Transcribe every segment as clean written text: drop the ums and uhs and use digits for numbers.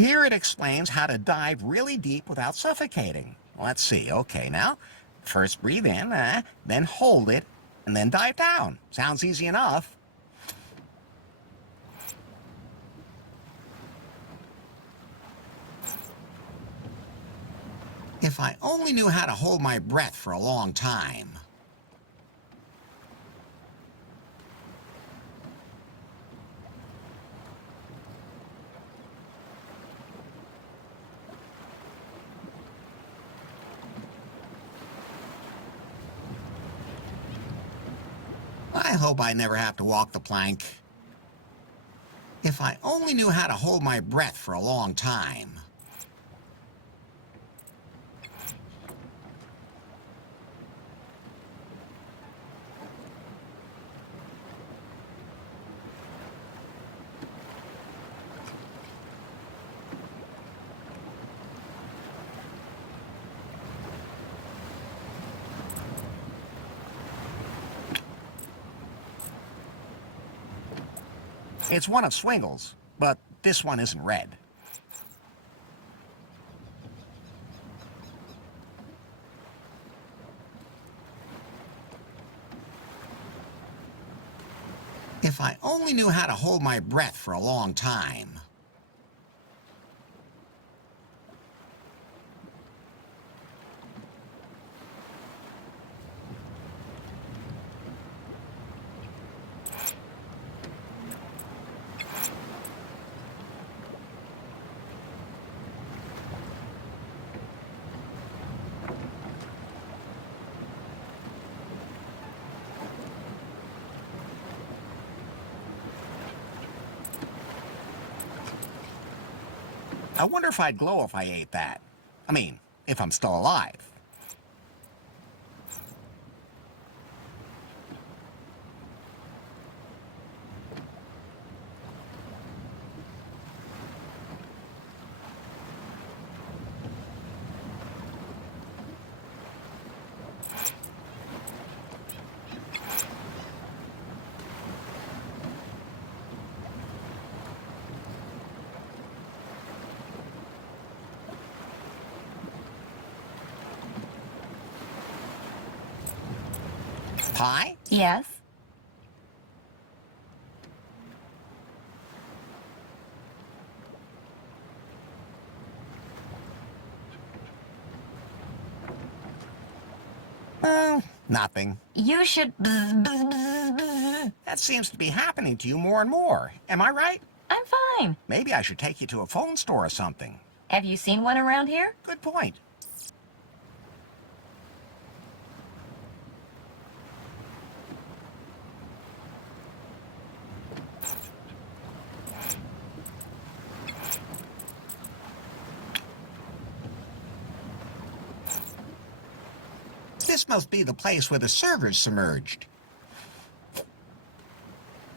Here it explains how to dive really deep without suffocating. Let's see. Okay, now, first breathe in, then hold it, and then dive down. Sounds easy enough. If I only knew how to hold my breath for a long time. I hope I never have to walk the plank. If I only knew how to hold my breath for a long time. It's one of Swingle's, but this one isn't red. If I only knew how to hold my breath for a long time. I wonder if I'd glow if I ate that. I mean, if I'm still alive. Pie? Yes. Nothing. You should... That seems to be happening to you more and more. Am I right? I'm fine. Maybe I should take you to a phone store or something. Have you seen one around here? Good point. This must be the place where the server's submerged.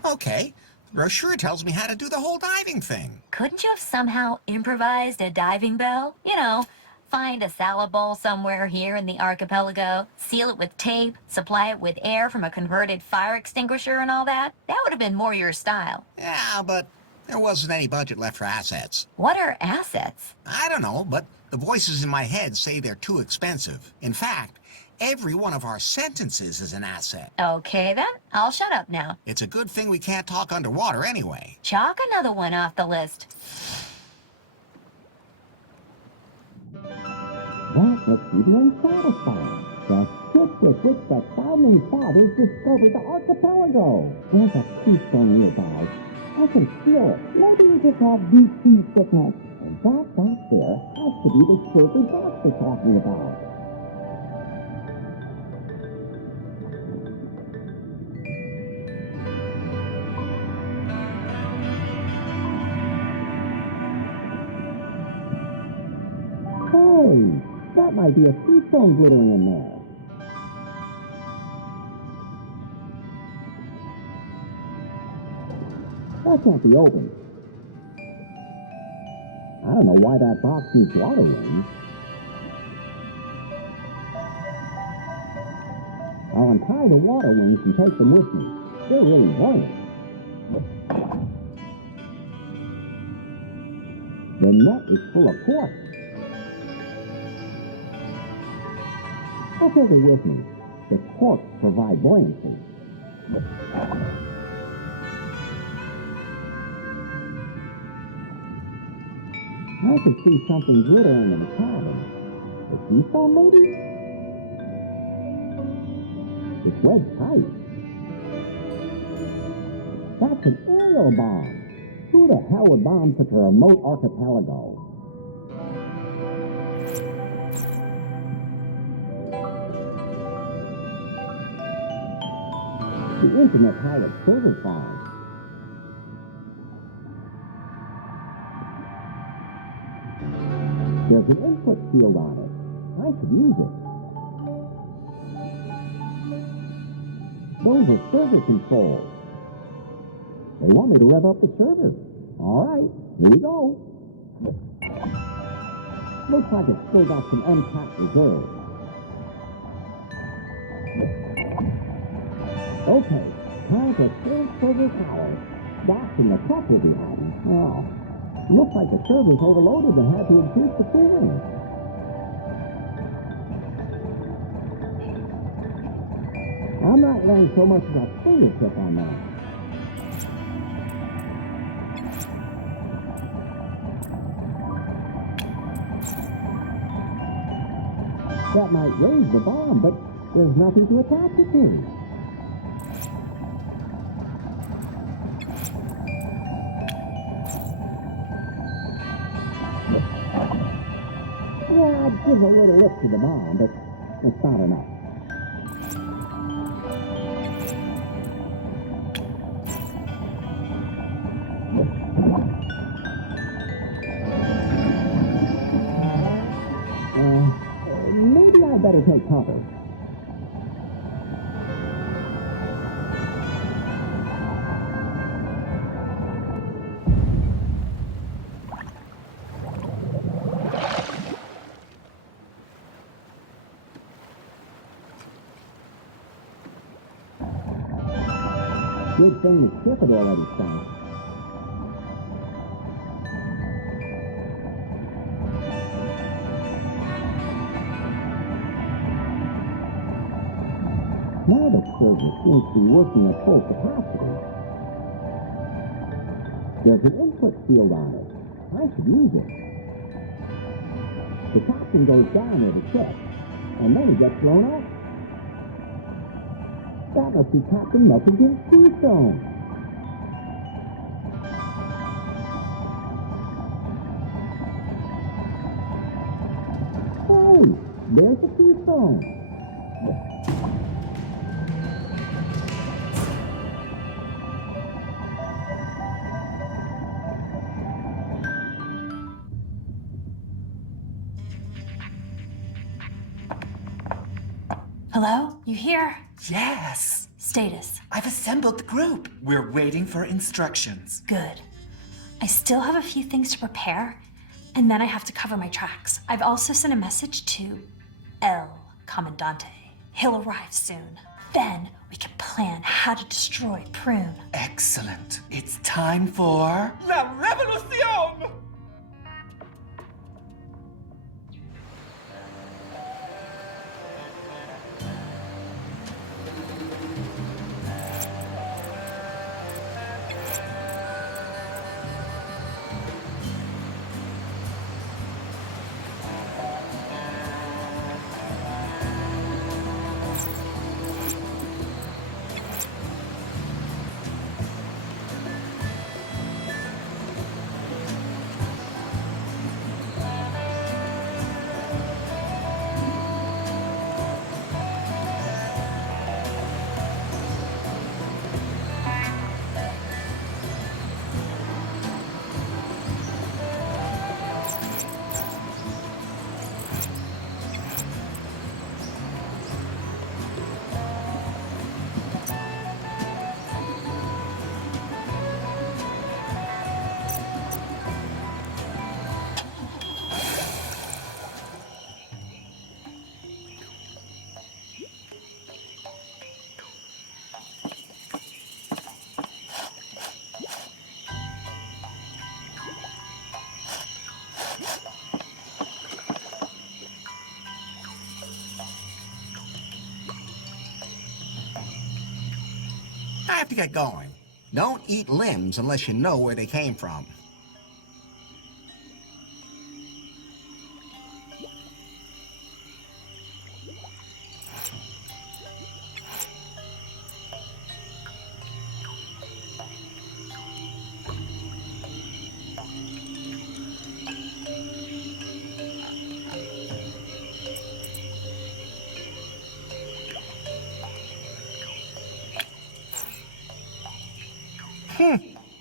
Okay, the brochure tells me how to do the whole diving thing. Couldn't you have somehow improvised a diving bell? You know, find a salad bowl somewhere here in the archipelago, seal it with tape, supply it with air from a converted fire extinguisher and all that? That would have been more your style. Yeah, but there wasn't any budget left for assets. What are assets? I don't know, but the voices in my head say they're too expensive. In fact, every one of our sentences is an asset. Okay then, I'll shut up now. It's a good thing we can't talk underwater anyway. Chalk another one off the list. That was even satisfying. The ship with which the founding fathers discovered the archipelago. There's a keystone nearby. I can feel it. Maybe we just have deep sea sickness. And that back there has to be the silver box they're talking about. Hey, that might be a keystone glittering in there. That can't be open. I don't know why that box needs water wings. I'll untie the water wings and take them with me. They're really warm. The net is full of pork. Okay, go with me. The corks provide buoyancy. I could see something glittering in the cabin. The keystone, maybe? It's wedged tight. That's an aerial bomb. Who the hell would bomb such a remote archipelago? The Internet Pilot server farm. There's an input field on it. I should use it. Those are server controls. They want me to rev up the server. All right, here we go. Looks like it's still got some untapped reserves. Okay, time to full server power. That's in the truck we'll be having. Oh, looks like the server's overloaded and had to increase the cooling. I'm not laying so much as a fingertip on that. That might raise the bomb, but there's nothing to attach it to. Yeah, I'd give a little lift to the bomb, but it's not enough. Maybe I better take cover. Good thing the ship had already sunk. Now the server seems to be working at full capacity. There's an input field on it. I should use it. The captain goes down near the ship, and then he gets thrown up. That must be Captain Messinger's keystone. Hey, there's the keystone. Hello? You here? Yes! Status. I've assembled the group. We're waiting for instructions. Good. I still have a few things to prepare, and then I have to cover my tracks. I've also sent a message to El Comandante. He'll arrive soon. Then we can plan how to destroy Prune. Excellent. It's time for La Revolución! I have to get going. Don't eat limbs unless you know where they came from.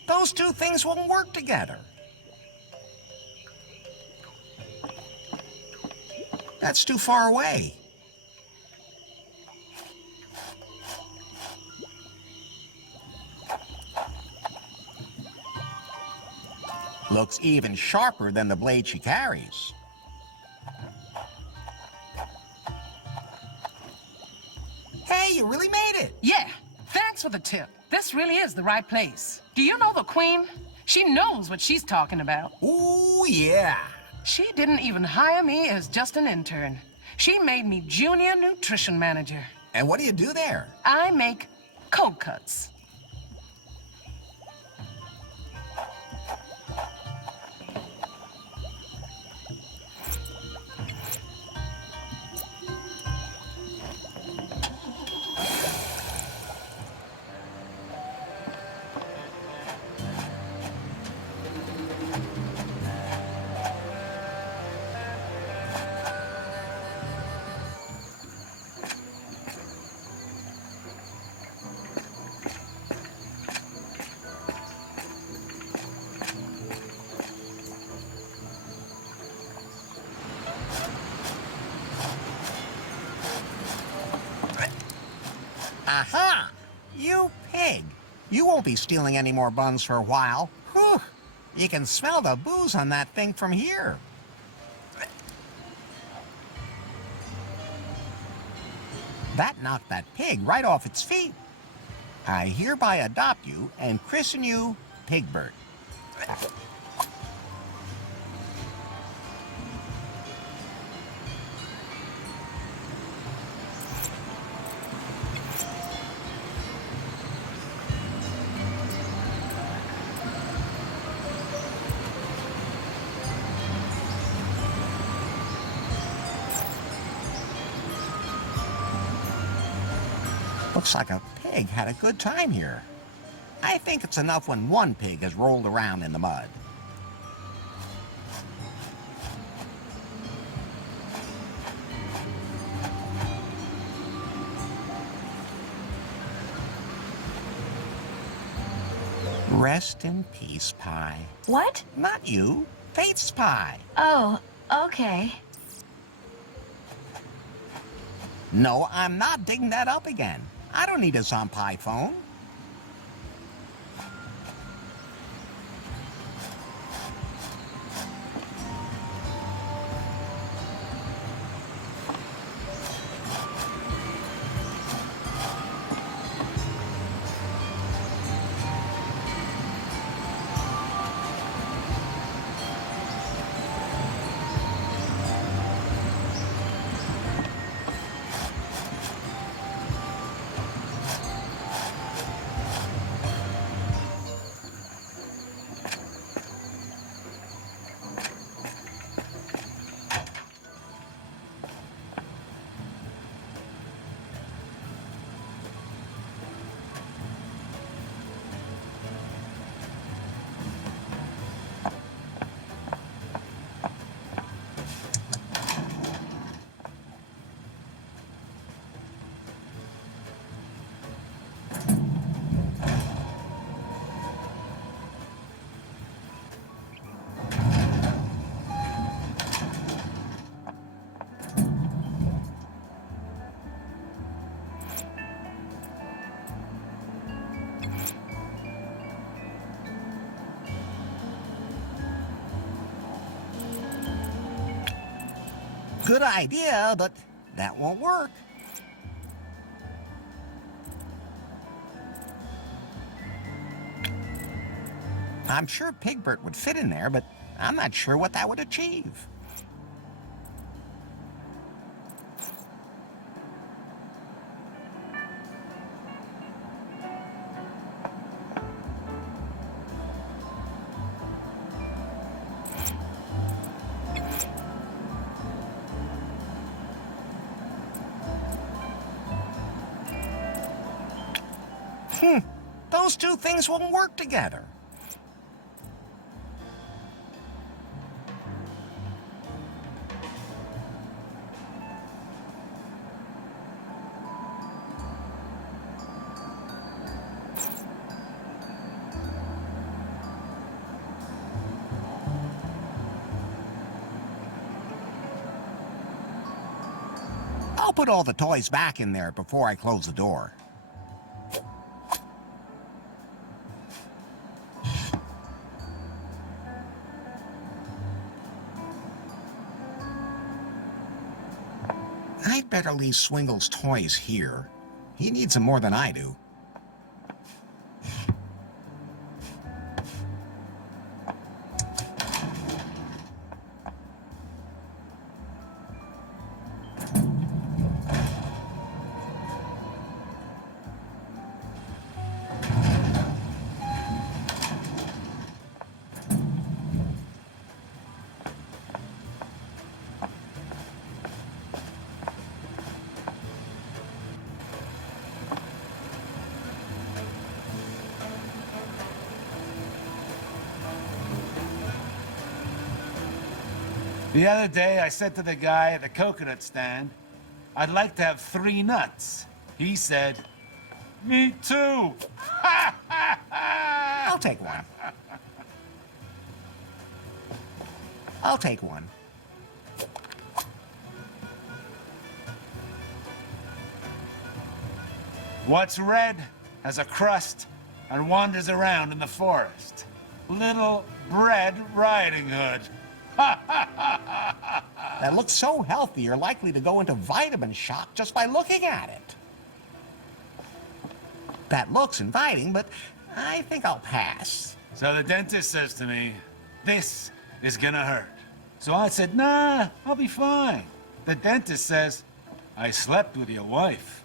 Those two things won't work together. That's too far away. Looks even sharper than the blade she carries. Hey, you really made it! Yeah, thanks for the tip. This really is the right place. Do you know the Queen? She knows what she's talking about. Ooh, yeah. She didn't even hire me as just an intern. She made me junior nutrition manager. And what do you do there? I make cold cuts. Aha! You pig! You won't be stealing any more buns for a while. Whew! You can smell the booze on that thing from here. That knocked that pig right off its feet. I hereby adopt you and christen you Pigbert. Looks like a pig had a good time here. I think it's enough when one pig has rolled around in the mud. Rest in peace, Pie. What? Not you. Fate's Pie. Oh, okay. No, I'm not digging that up again. I don't need a Zonpai phone. Good idea, but that won't work. I'm sure Pigbert would fit in there, but I'm not sure what that would achieve. Those two things won't work together. I'll put all the toys back in there before I close the door. I'd better leave Swingle's toys here. He needs them more than I do. The other day, I said to the guy at the coconut stand, I'd like to have 3 nuts. He said, me too. I'll take one. I'll take one. What's red has a crust and wanders around in the forest. Little Red Riding Hood. That looks so healthy, you're likely to go into vitamin shock just by looking at it. That looks inviting, but I think I'll pass. So the dentist says to me, this is gonna hurt. So I said, nah, I'll be fine. The dentist says, I slept with your wife.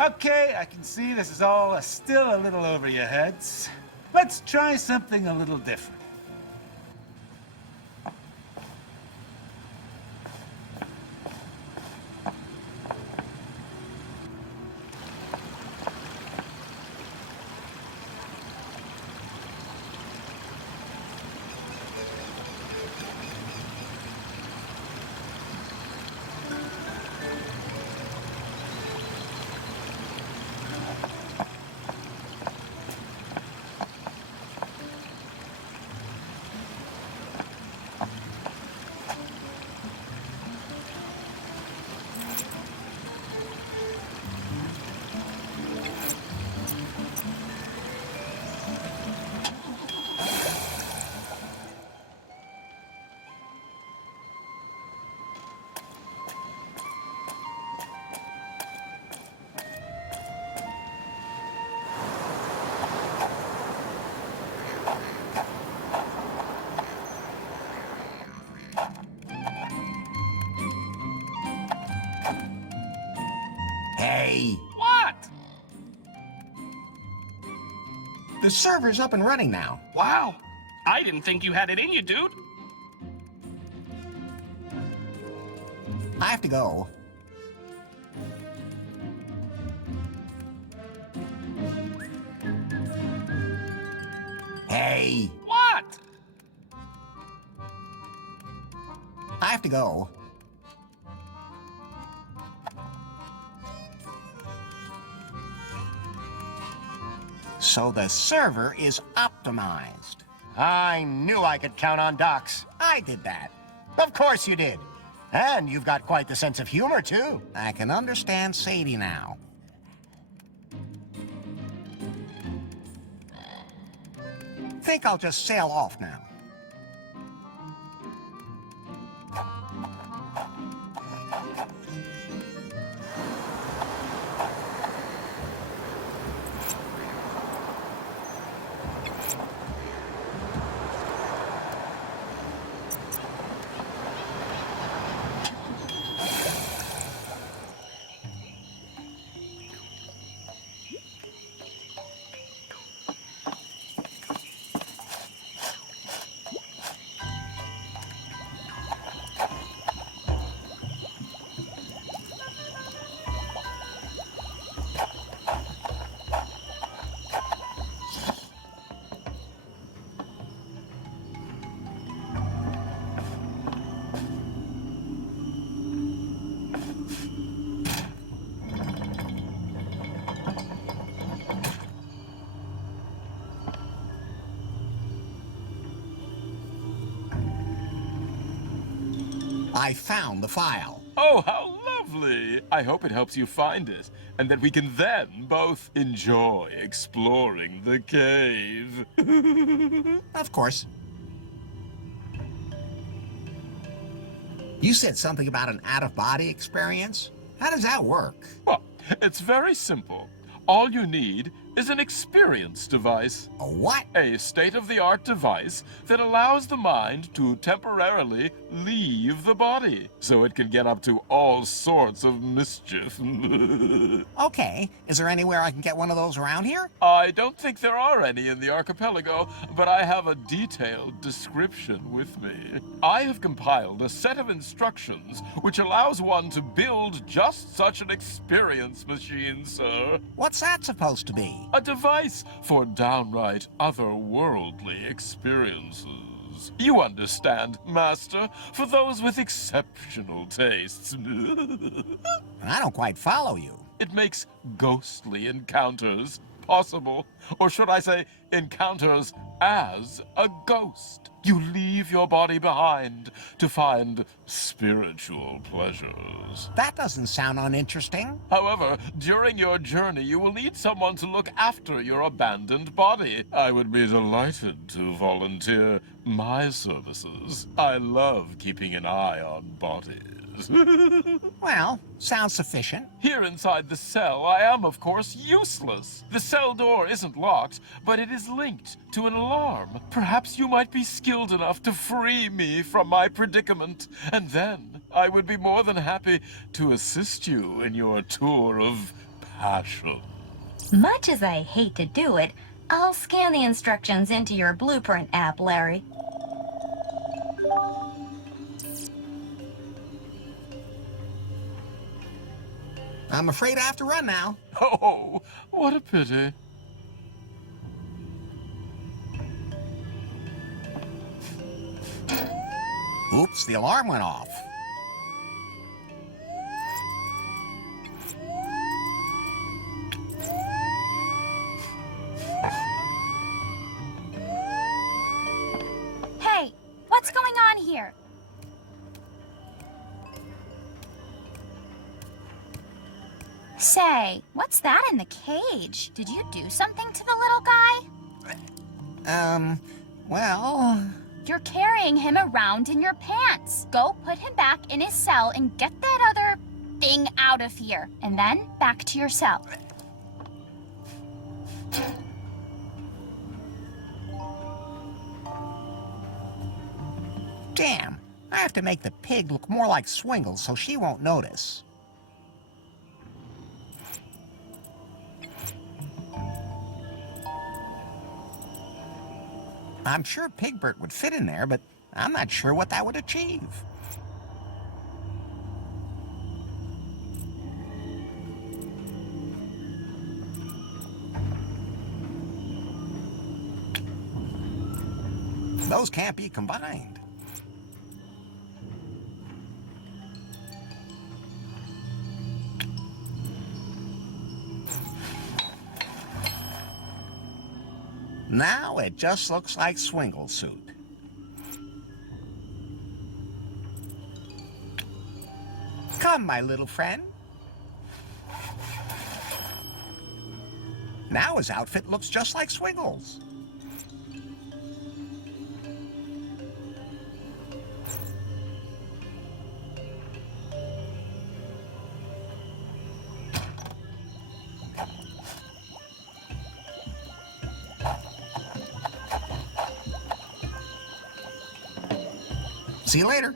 Okay, I can see this is all still a little over your heads. Let's try something a little different. Hey, What? the server's up and running now. Wow. I didn't think you had it in you, dude. I have to go. Hey, What? I have to go. So the server is optimized. I knew I could count on Docs. I did that. Of course you did. And you've got quite the sense of humor, too. I can understand Sadie now. Think I'll just sail off now. I found the file. Oh, how lovely! I hope it helps you find it, and that we can then both enjoy exploring the cave. Of course. You said something about an out-of-body experience? How does that work? Well, it's very simple. All you need is an experience device. A what? A state-of-the-art device that allows the mind to temporarily leave the body, so it can get up to all sorts of mischief. Okay, is there anywhere I can get one of those around here? I don't think there are any in the archipelago, but I have a detailed description with me. I have compiled a set of instructions which allows one to build just such an experience machine, sir. What's that supposed to be? A device for downright otherworldly experiences. You understand, Master, for those with exceptional tastes. I don't quite follow you. It makes ghostly encounters possible. Or should I say, encounters as a ghost. You leave your body behind to find spiritual pleasures. That doesn't sound uninteresting. However, during your journey, you will need someone to look after your abandoned body. I would be delighted to volunteer my services. I love keeping an eye on bodies. Well, sounds sufficient. Here inside the cell, I am, of course, useless. The cell door isn't locked, but it is linked to an alarm. Perhaps you might be skilled enough to free me from my predicament, and then I would be more than happy to assist you in your tour of passion. Much as I hate to do it, I'll scan the instructions into your blueprint app, Larry. I'm afraid I have to run now. Oh, what a pity. Oops, the alarm went off. Hey, what's going on here? Say, what's that in the cage? Did you do something to the little guy? Well... You're carrying him around in your pants. Go put him back in his cell and get that other thing out of here. And then back to your cell. Damn, I have to make the pig look more like Swingle so she won't notice. I'm sure Pigbert would fit in there, but I'm not sure what that would achieve. Those can't be combined. Now it just looks like Swingle's suit. Come, my little friend. Now his outfit looks just like Swingle's. See you later.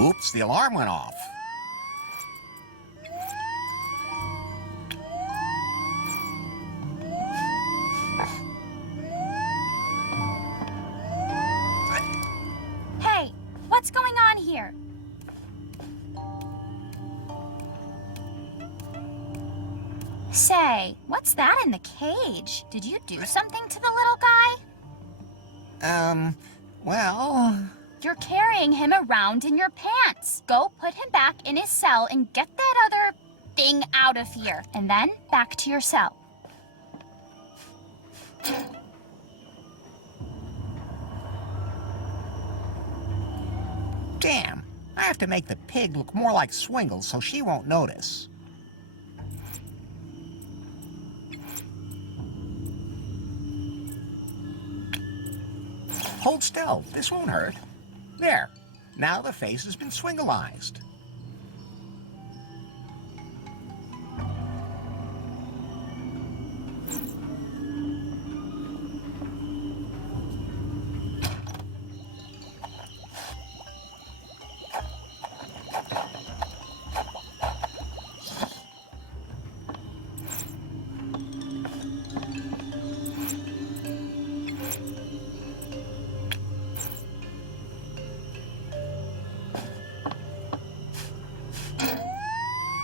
Oops, the alarm went off. Hey, what's going on here? Say, what's that in the cage? Did you do something to the little guy? Well... You're carrying him around in your pants. Go put him back in his cell and get that other thing out of here. And then back to your cell. Damn, I have to make the pig look more like Swingle so she won't notice. Hold still, this won't hurt. There, now the face has been swingleized.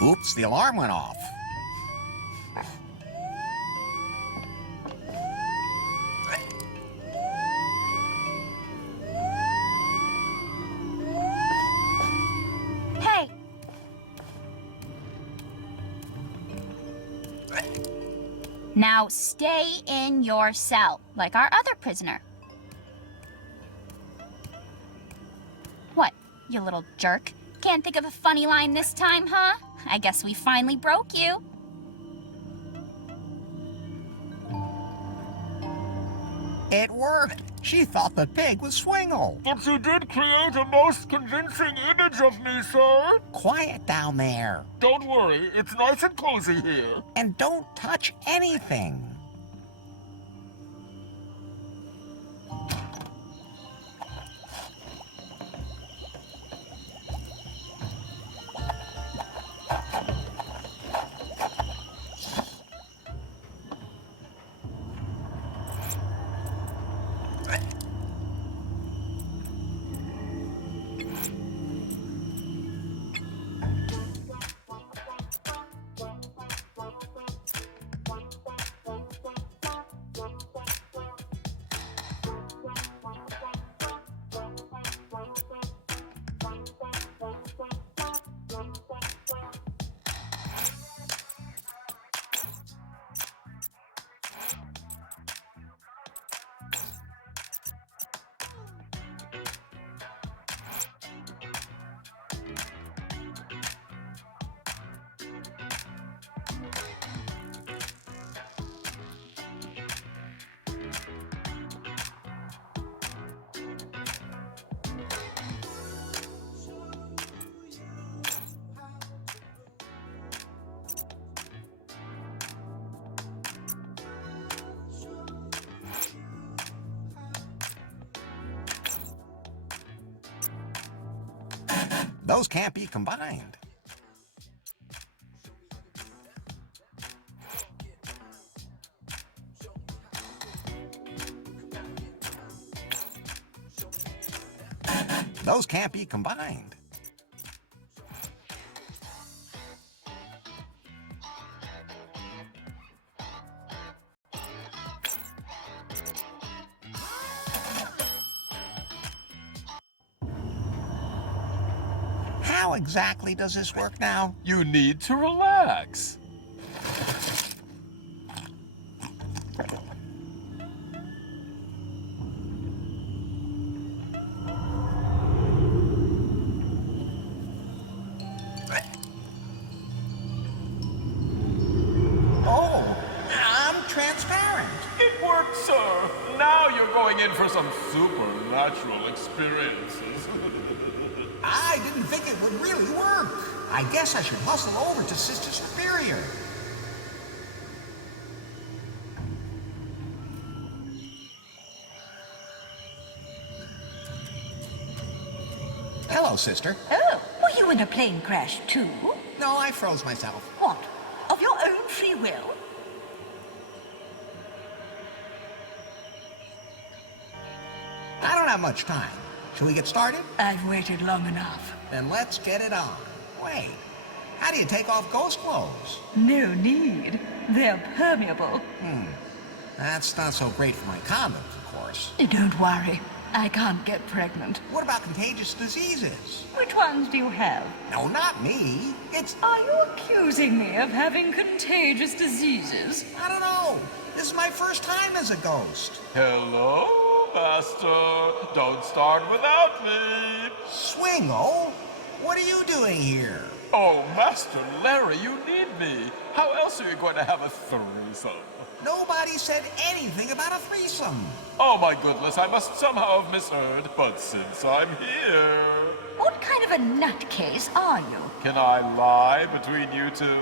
Oops, the alarm went off. Hey! Now stay in your cell, like our other prisoner. What, you little jerk? Can't think of a funny line this time, huh? I guess we finally broke you. It worked. She thought the pig was Swingle. But you did create a most convincing image of me, sir. Quiet down there. Don't worry, it's nice and cozy here. And don't touch anything. Those can't be combined. Those can't be combined. How exactly does this work now? You need to relax. Oh, I'm transparent. It worked, sir. Now you're going in for some supernatural experiences. I didn't think it would really work. I guess I should hustle over to Sister Superior. Hello, Sister. Oh, were you in a plane crash too? No, I froze myself. What? Of your own free will? I don't have much time. Shall we get started? I've waited long enough. Then let's get it on. Wait, how do you take off ghost clothes? No need. They're permeable. That's not so great for my condoms, of course. Don't worry. I can't get pregnant. What about contagious diseases? Which ones do you have? No, not me. It's... Are you accusing me of having contagious diseases? I don't know. This is my first time as a ghost. Hello, Master. Don't start without me. Swingle? What are you doing here? Oh, Master Larry, you need me. How else are you going to have a threesome? Nobody said anything about a threesome. Oh my goodness, I must somehow have misheard. But since I'm here... What kind of a nutcase are you? Can I lie between you two?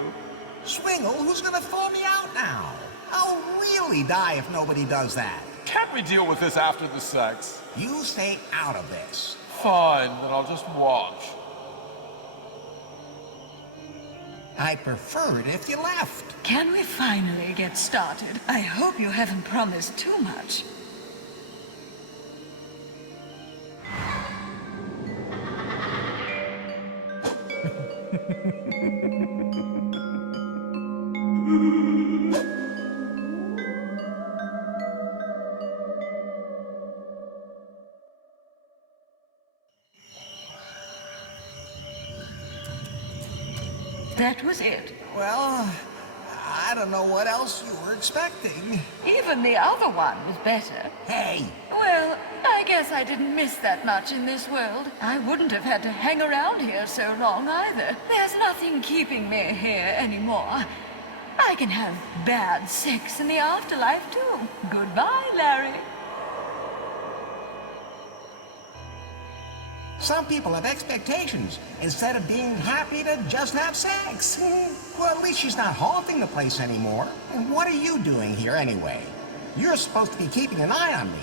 Swingle, who's gonna thaw me out now? I'll really die if nobody does that. Can't we deal with this after the sex? You stay out of this. Fine, then I'll just watch. I'd prefer it if you left. Can we finally get started? I hope you haven't promised too much. That was it. Well, I don't know what else you were expecting. Even the other one was better. Hey! Well, I guess I didn't miss that much in this world. I wouldn't have had to hang around here so long either. There's nothing keeping me here anymore. I can have bad sex in the afterlife too. Goodbye, Larry. Some people have expectations instead of being happy to just have sex. Well, at least she's not haunting the place anymore. And what are you doing here anyway? You're supposed to be keeping an eye on me.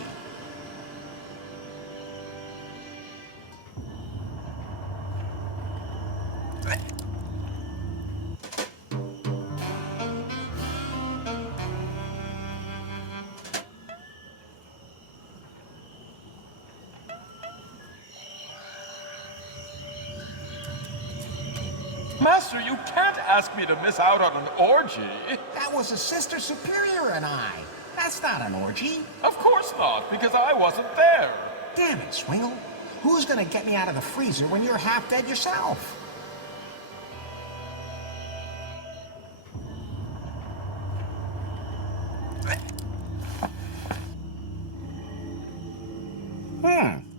Master, you can't ask me to miss out on an orgy. That was a Sister Superior and I. That's not an orgy. Of course not, because I wasn't there. Damn it, Swingle. Who's gonna get me out of the freezer when you're half dead yourself?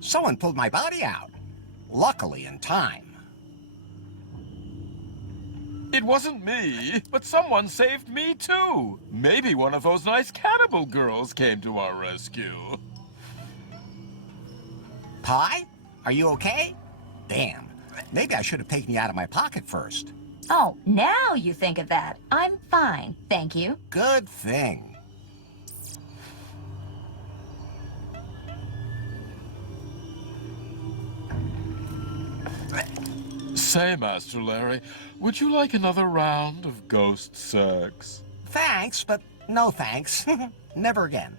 Someone pulled my body out. Luckily in time. It wasn't me, but someone saved me too. Maybe one of those nice cannibal girls came to our rescue. Pie? Are you okay? Damn. Maybe I should have taken you out of my pocket first. Oh, now you think of that. I'm fine, thank you. Good thing. Say, Master Larry, would you like another round of ghost sex? Thanks, but no thanks. Never again.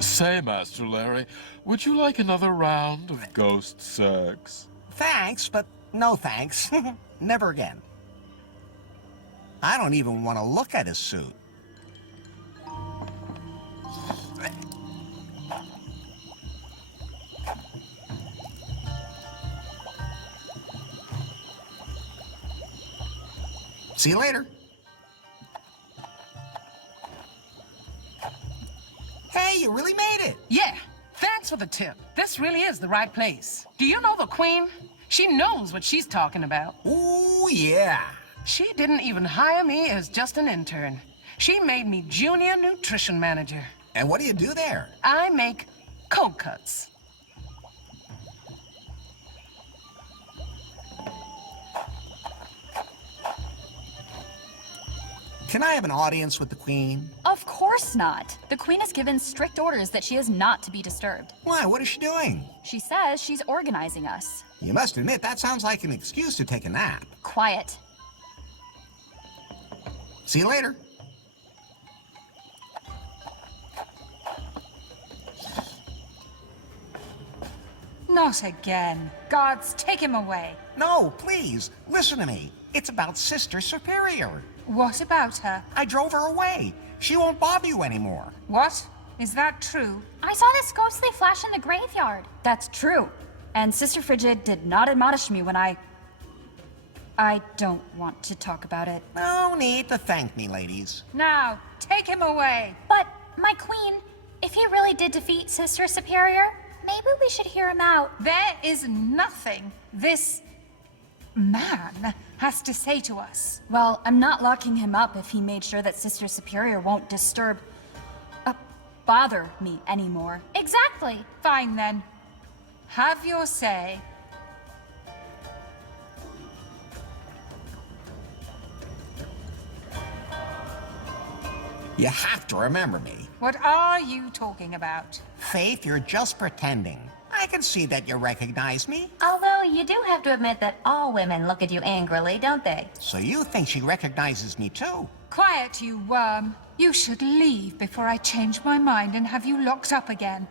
Say, Master Larry, would you like another round of ghost sex? Thanks, but no thanks. Never again. I don't even want to look at his suit. See you later. Hey, you really made it. Yeah, thanks for the tip. This really is the right place. Do you know the Queen? She knows what she's talking about. Ooh, yeah. She didn't even hire me as just an intern. She made me junior nutrition manager. And what do you do there? I make cold cuts. Can I have an audience with the Queen? Of course not. The Queen has given strict orders that she is not to be disturbed. Why, what is she doing? She says she's organizing us. You must admit, that sounds like an excuse to take a nap. Quiet. See you later. Not again. Gods, take him away. No, please, listen to me. It's about Sister Superior. What about her? I drove her away. She won't bother you anymore. What? Is that true? I saw this ghostly flash in the graveyard. That's true. And Sister Frigid did not admonish me when I don't want to talk about it. No need to thank me, ladies. Now, take him away. But, my queen, if he really did defeat Sister Superior, maybe we should hear him out. There is nothing this man has to say to us. Well, I'm not locking him up if he made sure that Sister Superior won't bother me anymore. Exactly. Fine then. Have your say. You have to remember me. What are you talking about? Faith, you're just pretending. I can see that you recognize me. Although you do have to admit that all women look at you angrily, don't they? So you think she recognizes me too? Quiet, you worm. You should leave before I change my mind and have you locked up again.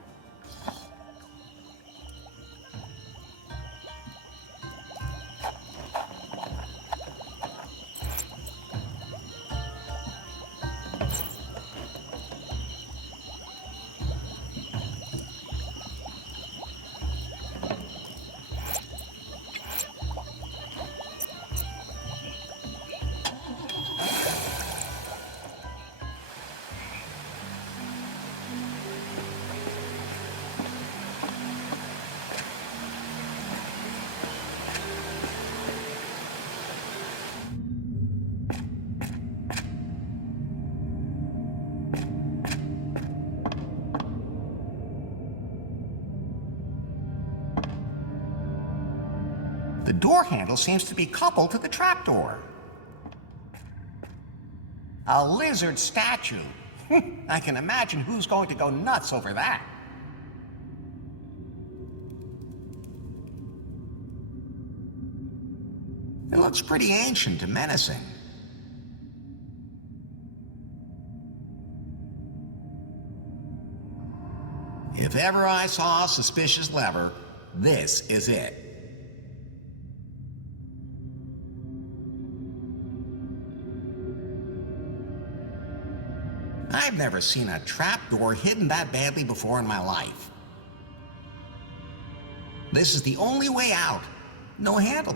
The door handle seems to be coupled to the trapdoor. A lizard statue. I can imagine who's going to go nuts over that. It looks pretty ancient and menacing. If ever I saw a suspicious lever, this is it. I've never seen a trapdoor hidden that badly before in my life. This is the only way out. No handle.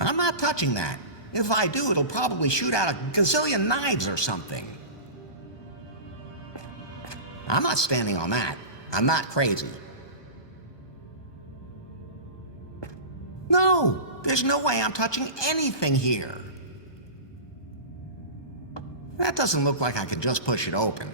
I'm not touching that. If I do, it'll probably shoot out a gazillion knives or something. I'm not standing on that. I'm not crazy. No, there's no way I'm touching anything here. That doesn't look like I could just push it open.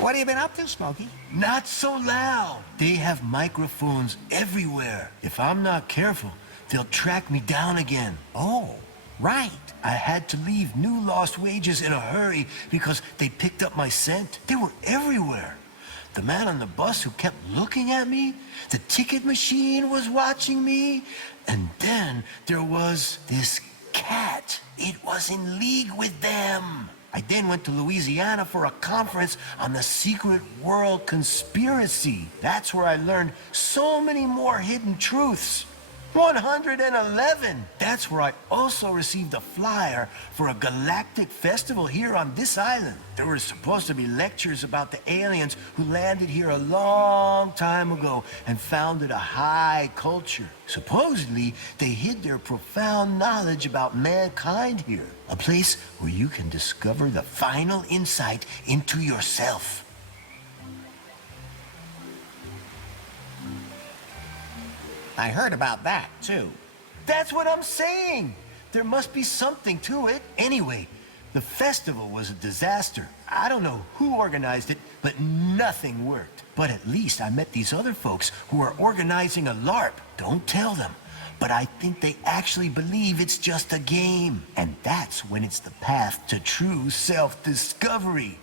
What have you been up to, Smokey? Not so loud. They have microphones everywhere. If I'm not careful, they'll track me down again. Oh, right. I had to leave New Lost Wages in a hurry because they picked up my scent. They were everywhere. The man on the bus who kept looking at me, the ticket machine was watching me, and then there was this cat. It was in league with them. I then went to Louisiana for a conference on the secret world conspiracy. That's where I learned so many more hidden truths. 111! That's where I also received a flyer for a galactic festival here on this island. There were supposed to be lectures about the aliens who landed here a long time ago and founded a high culture. Supposedly, they hid their profound knowledge about mankind here. A place where you can discover the final insight into yourself. I heard about that, too. That's what I'm saying. There must be something to it. Anyway, The festival was a disaster. I don't know who organized it, but nothing worked. But at least I met these other folks who are organizing a LARP. Don't tell them. But I think they actually believe it's just a game. And that's when it's the path to true self-discovery.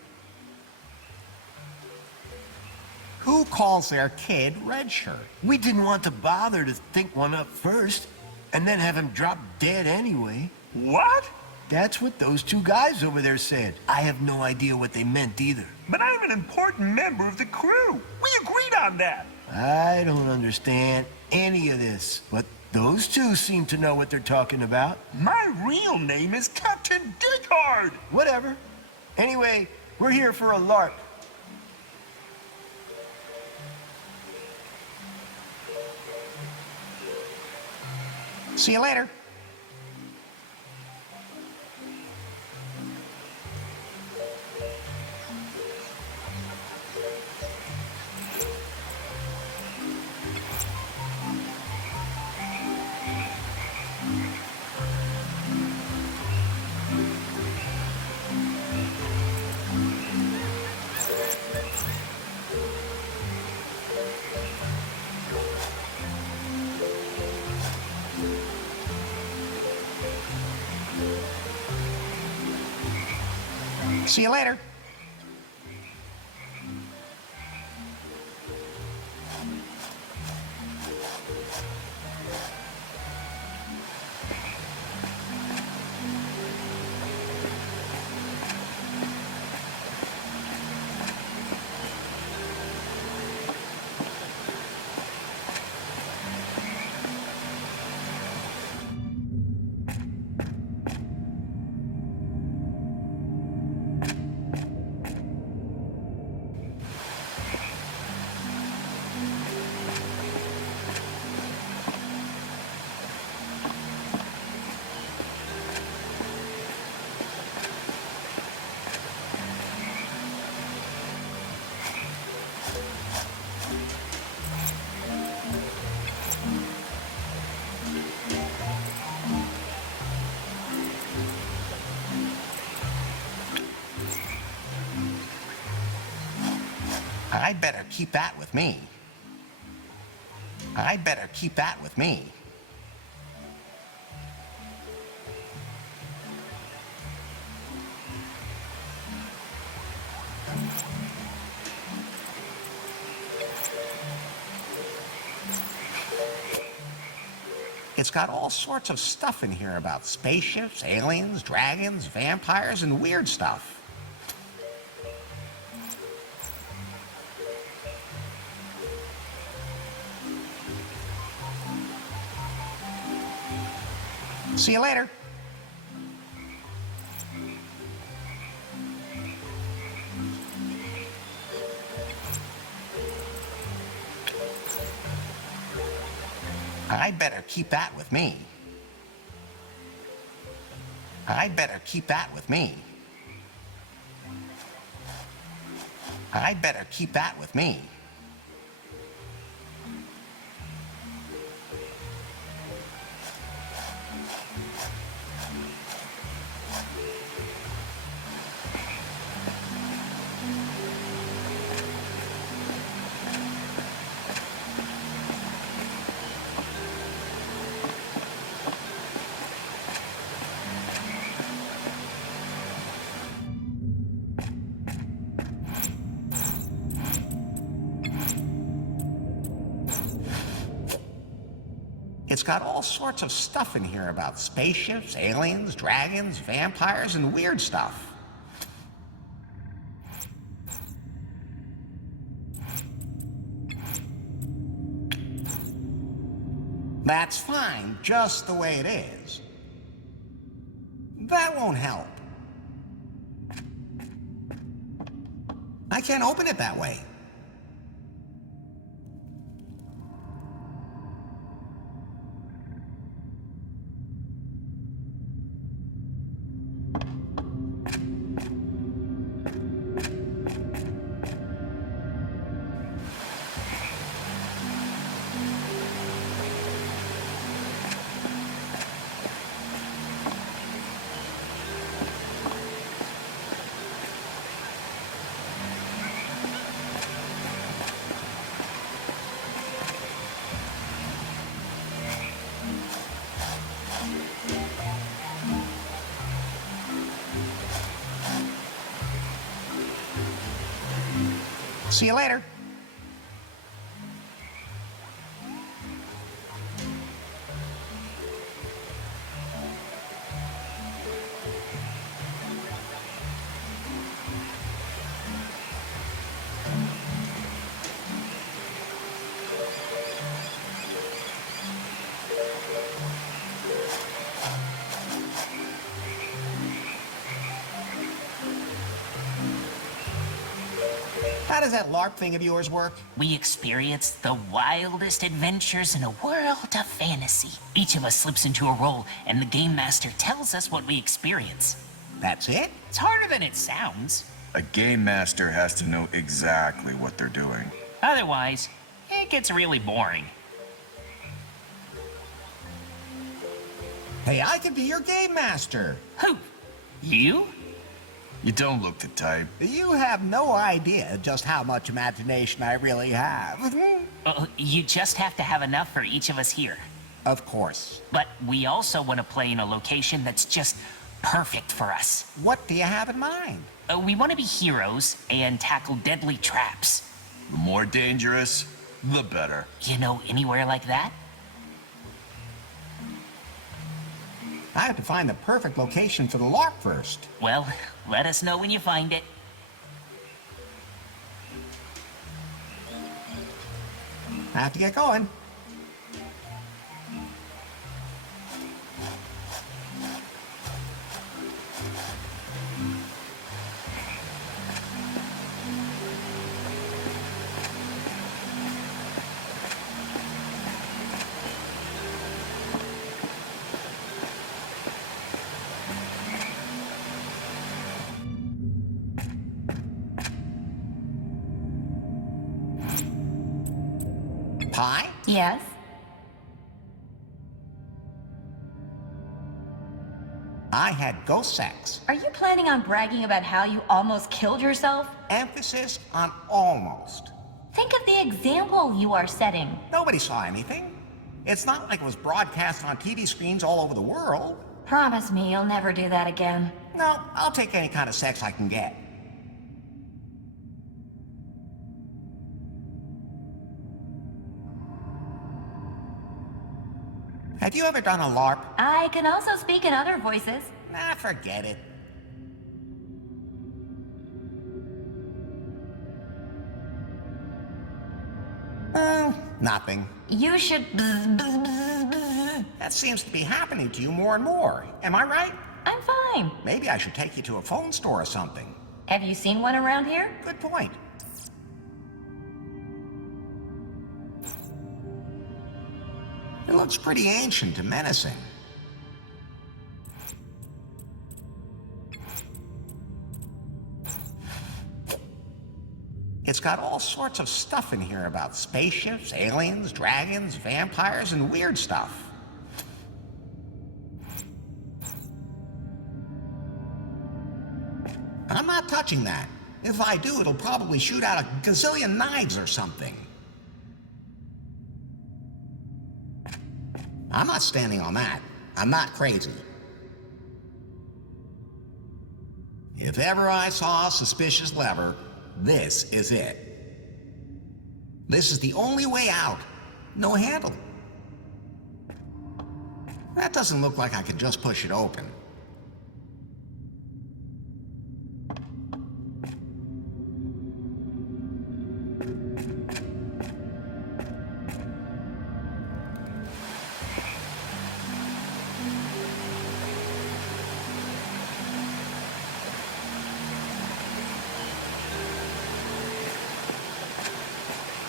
Who calls their kid Red Shirt? We didn't want to bother to think one up first, and then have him drop dead anyway. What? That's what those two guys over there said. I have no idea what they meant either. But I'm an important member of the crew. We agreed on that. I don't understand any of this, but those two seem to know what they're talking about. My real name is Captain Dickhard. Whatever. Anyway, we're here for a LARP. See you later. See you later. I'd better keep that with me. I'd better keep that with me. It's got all sorts of stuff in here about spaceships, aliens, dragons, vampires, and weird stuff. See you later. I'd better keep that with me. I'd better keep that with me. I'd better keep that with me. It's got all sorts of stuff in here about spaceships, aliens, dragons, vampires, and weird stuff. That's fine, just the way it is. That won't help. I can't open it that way. See you later. How does that LARP thing of yours work? We experience the wildest adventures in a world of fantasy. Each of us slips into a role, and the game master tells us what we experience. That's it? It's harder than it sounds. A game master has to know exactly what they're doing. Otherwise, it gets really boring. Hey, I could be your game master. Who? You? You don't look the type. You have no idea just how much imagination I really have. You just have to have enough for each of us here. Of course. But we also want to play in a location that's just perfect for us. What do you have in mind? We want to be heroes and tackle deadly traps. The more dangerous, the better. You know anywhere like that? I have to find the perfect location for the LARP first. Well, let us know when you find it. I have to get going. Pie? Yes? I had ghost sex. Are you planning on bragging about how you almost killed yourself? Emphasis on almost. Think of the example you are setting. Nobody saw anything. It's not like it was broadcast on TV screens all over the world. Promise me you'll never do that again. No, I'll take any kind of sex I can get. Have you ever done a LARP? I can also speak in other voices. Nah, forget it. Nothing. You should... That seems to be happening to you more and more. Am I right? I'm fine. Maybe I should take you to a phone store or something. Have you seen one around here? Good point. It looks pretty ancient and menacing. It's got all sorts of stuff in here about spaceships, aliens, dragons, vampires, and weird stuff. I'm not touching that. If I do, it'll probably shoot out a gazillion knives or something. I'm not standing on that. I'm not crazy. If ever I saw a suspicious lever, this is it. This is the only way out. No handle. That doesn't look like I could just push it open.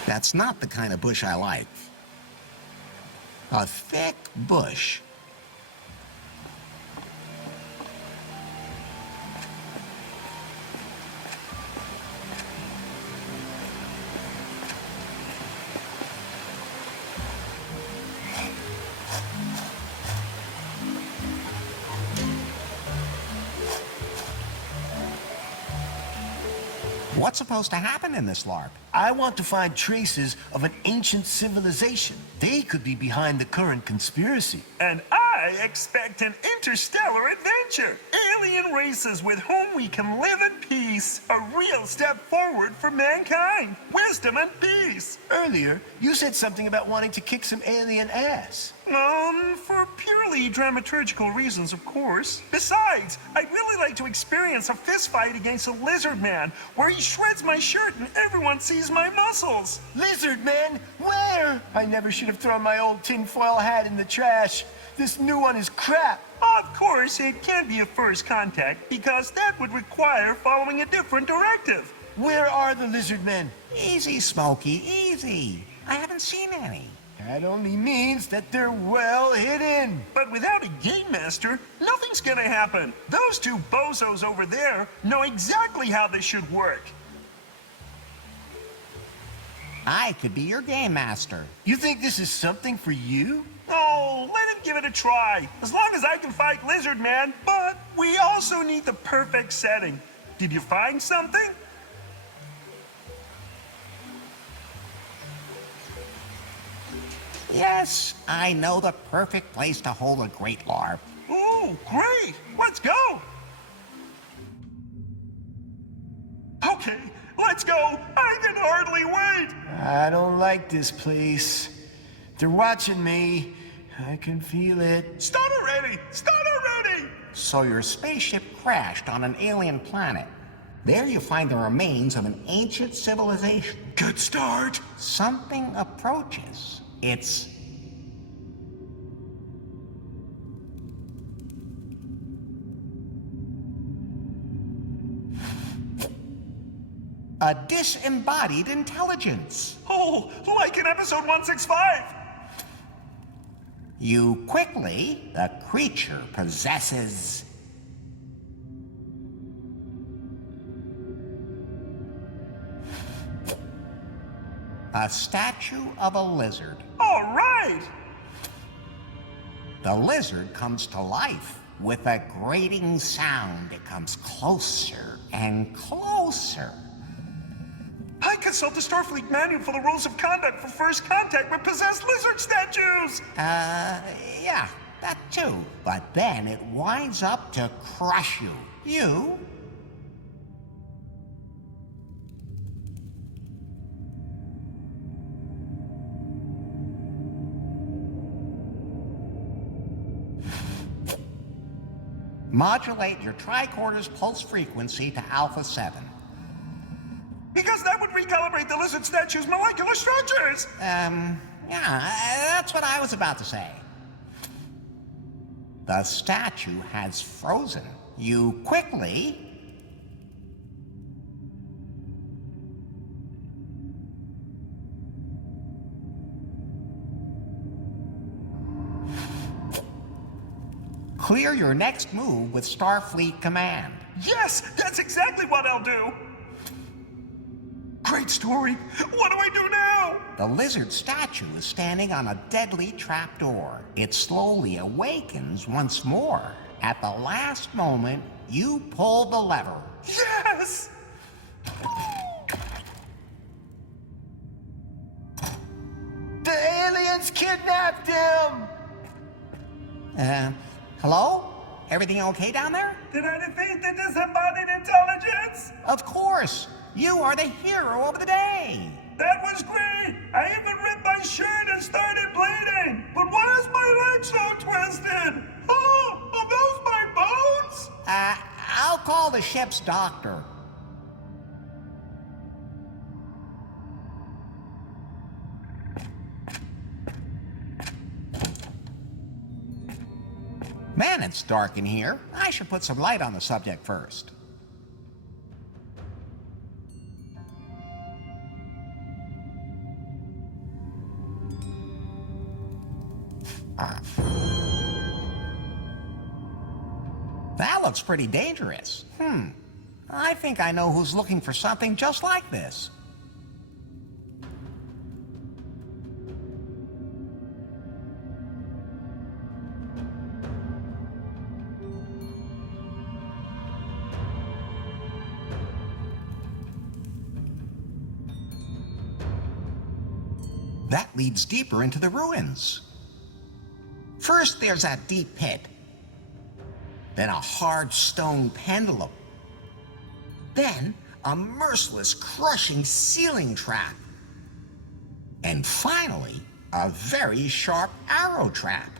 That's not the kind of bush I like. A thick bush. What's supposed to happen in this LARP? I want to find traces of an ancient civilization. They could be behind the current conspiracy. And I expect an interstellar adventure. alien races with whom we can live in peace. A real step forward for mankind. Wisdom and peace. Earlier, you said something about wanting to kick some alien ass. For purely dramaturgical reasons, of course. Besides, I'd really like to experience a fist fight against a lizard man, where he shreds my shirt and everyone sees my muscles. Lizard man? Where? I never should have thrown my old tinfoil hat in the trash. This new one is crap. Of course, it can't be a first contact, because that would require following a different directive. Where are the lizard men? Easy, Smokey, easy. I haven't seen any. That only means that they're well hidden. But without a game master, nothing's gonna happen. Those two bozos over there know exactly how this should work. I could be your game master. You think this is something for you? Oh, let him give it a try. As long as I can fight Lizard Man, but we also need the perfect setting. Did you find something? Yes, I know the perfect place to hold a great LARP. Ooh, great! Let's go! Okay, let's go! I can hardly wait! I don't like this place. They're watching me. I can feel it. Start already! Start already! So your spaceship crashed on an alien planet. There you find the remains of an ancient civilization. Good start! Something approaches. It's a disembodied intelligence. Oh, like in episode 165! The creature possesses a statue of a lizard. All right! The lizard comes to life. With a grating sound, it comes closer and closer. I consult the Starfleet manual for the rules of conduct for first contact with possessed lizard statues! Yeah, that too. But then it winds up to crush you. You modulate your tricorder's pulse frequency to Alpha 7. Because that would recalibrate the lizard statue's molecular structures! Yeah, that's what I was about to say. The statue has frozen. You quickly clear your next move with Starfleet Command. Yes, that's exactly what I'll do! Great story! What do I do now? The lizard statue is standing on a deadly trapdoor. It slowly awakens once more. At the last moment, you pull the lever. Yes! The aliens kidnapped him! Hello? Everything okay down there? Did I defeat the disembodied intelligence? Of course! You are the hero of the day! That was great! I even ripped my shirt and started bleeding! But why is my leg so twisted? Oh, are those my bones? I'll call the ship's doctor. Man, it's dark in here. I should put some light on the subject first. That looks pretty dangerous. I think I know who's looking for something just like this. That leads deeper into the ruins. First, there's that deep pit. then a hard stone pendulum, then a merciless, crushing ceiling trap, and finally, a very sharp arrow trap.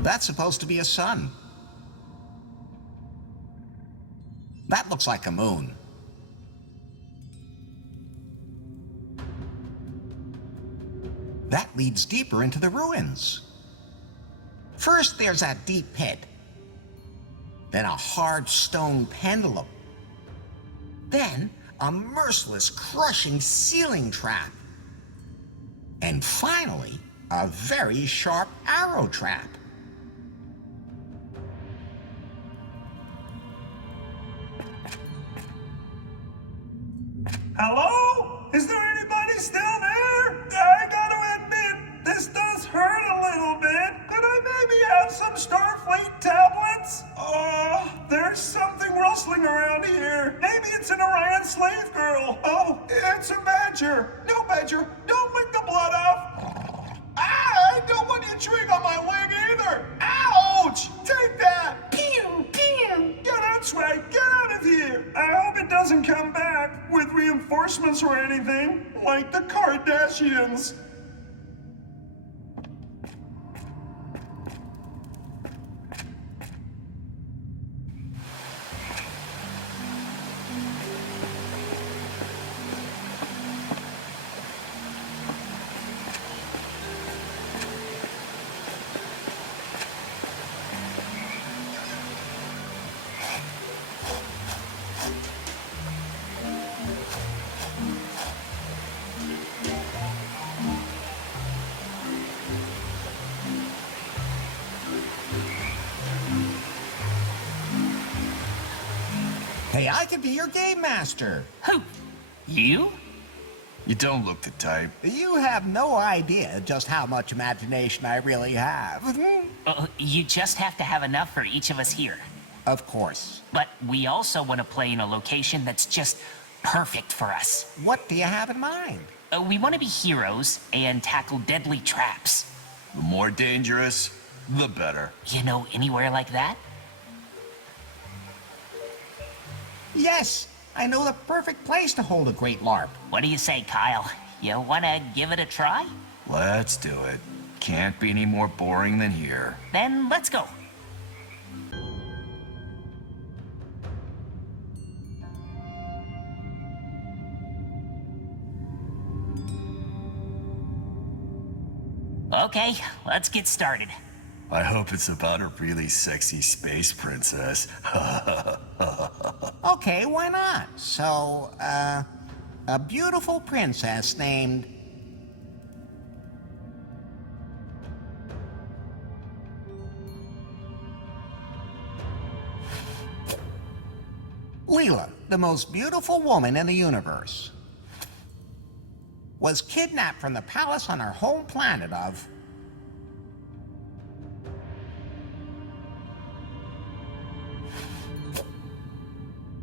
That's supposed to be a sun. That looks like a moon. That leads deeper into the ruins. First, there's that deep pit. Then a hard stone pendulum. Then a merciless, crushing ceiling trap. And finally, a very sharp arrow trap. Hello? Is there anybody still there? I gotta admit, this does hurt a little bit. Could I maybe have some Starfleet tablets? There's something rustling around here. Maybe it's an Orion slave girl. Oh, it's a badger. No, badger, don't lick the blood off. I don't want you chewing on my leg either. Ouch! Take that. Pew, pew. Yeah, that's right. Get out of here. I hope it doesn't come back with reinforcements or anything, like the Kardashians. Hey, I could be your game master. Who? You? You don't look the type. You have no idea just how much imagination I really have. You just have to have enough for each of us here. Of course. But we also want to play in a location that's just perfect for us. What do you have in mind? We want to be heroes and tackle deadly traps. The more dangerous, the better. You know anywhere like that? Yes, I know the perfect place to hold a great LARP. What do you say, Kyle? You want to give it a try? Let's do it. Can't be any more boring than here. Then let's go. Okay, let's get started. I hope it's about a really sexy space princess. Okay, why not? So, a beautiful princess named... Leela, the most beautiful woman in the universe, was kidnapped from the palace on her home planet of...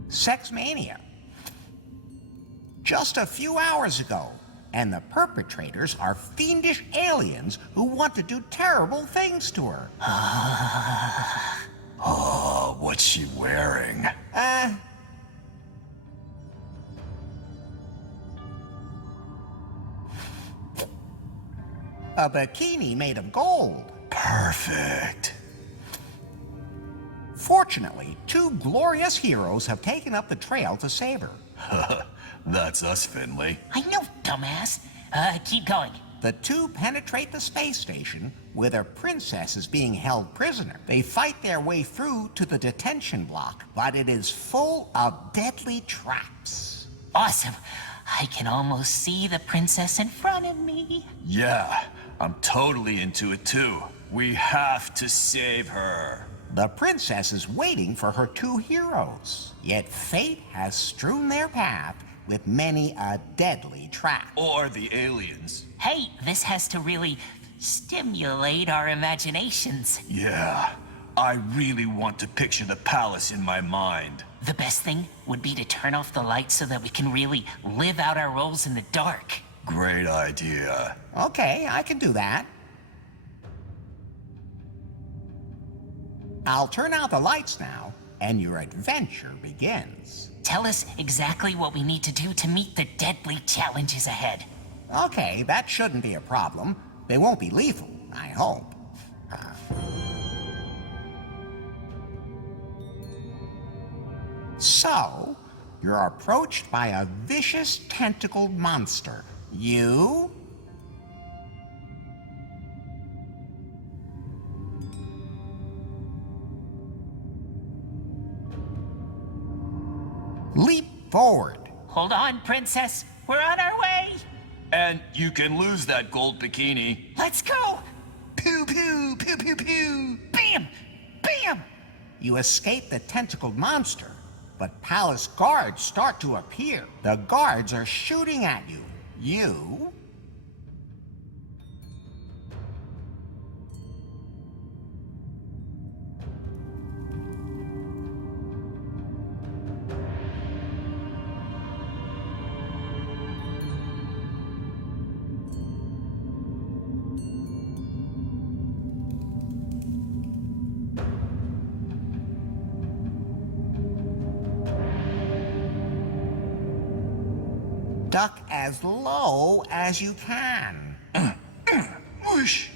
Sex mania. Just a few hours ago, and the perpetrators are fiendish aliens who want to do terrible things to her. Oh, what's she wearing? A bikini made of gold. Perfect. Fortunately, two glorious heroes have taken up the trail to save her. That's us, Finley. I know, dumbass. Keep going. The two penetrate the space station, where their princess is being held prisoner. They fight their way through to the detention block, but it is full of deadly traps. Awesome. I can almost see the princess in front of me. Yeah, I'm totally into it too. We have to save her. The princess is waiting for her two heroes, yet fate has strewn their path with many a deadly trap. Or the aliens. Hey, this has to really stimulate our imaginations. Yeah, I really want to picture the palace in my mind. The best thing would be to turn off the lights so that we can really live out our roles in the dark. Great idea. Okay, I can do that. I'll turn out the lights now, and your adventure begins. Tell us exactly what we need to do to meet the deadly challenges ahead. Okay, that shouldn't be a problem. They won't be lethal, I hope. So, you're approached by a vicious tentacled monster. You... leap forward. Hold on, princess. We're on our way. And you can lose that gold bikini. Let's go. Pew, pew, pew, pew, pew. Bam! Bam! You escape the tentacled monster, but palace guards start to appear. The guards are shooting at you. You... duck as low as you can. Whoosh!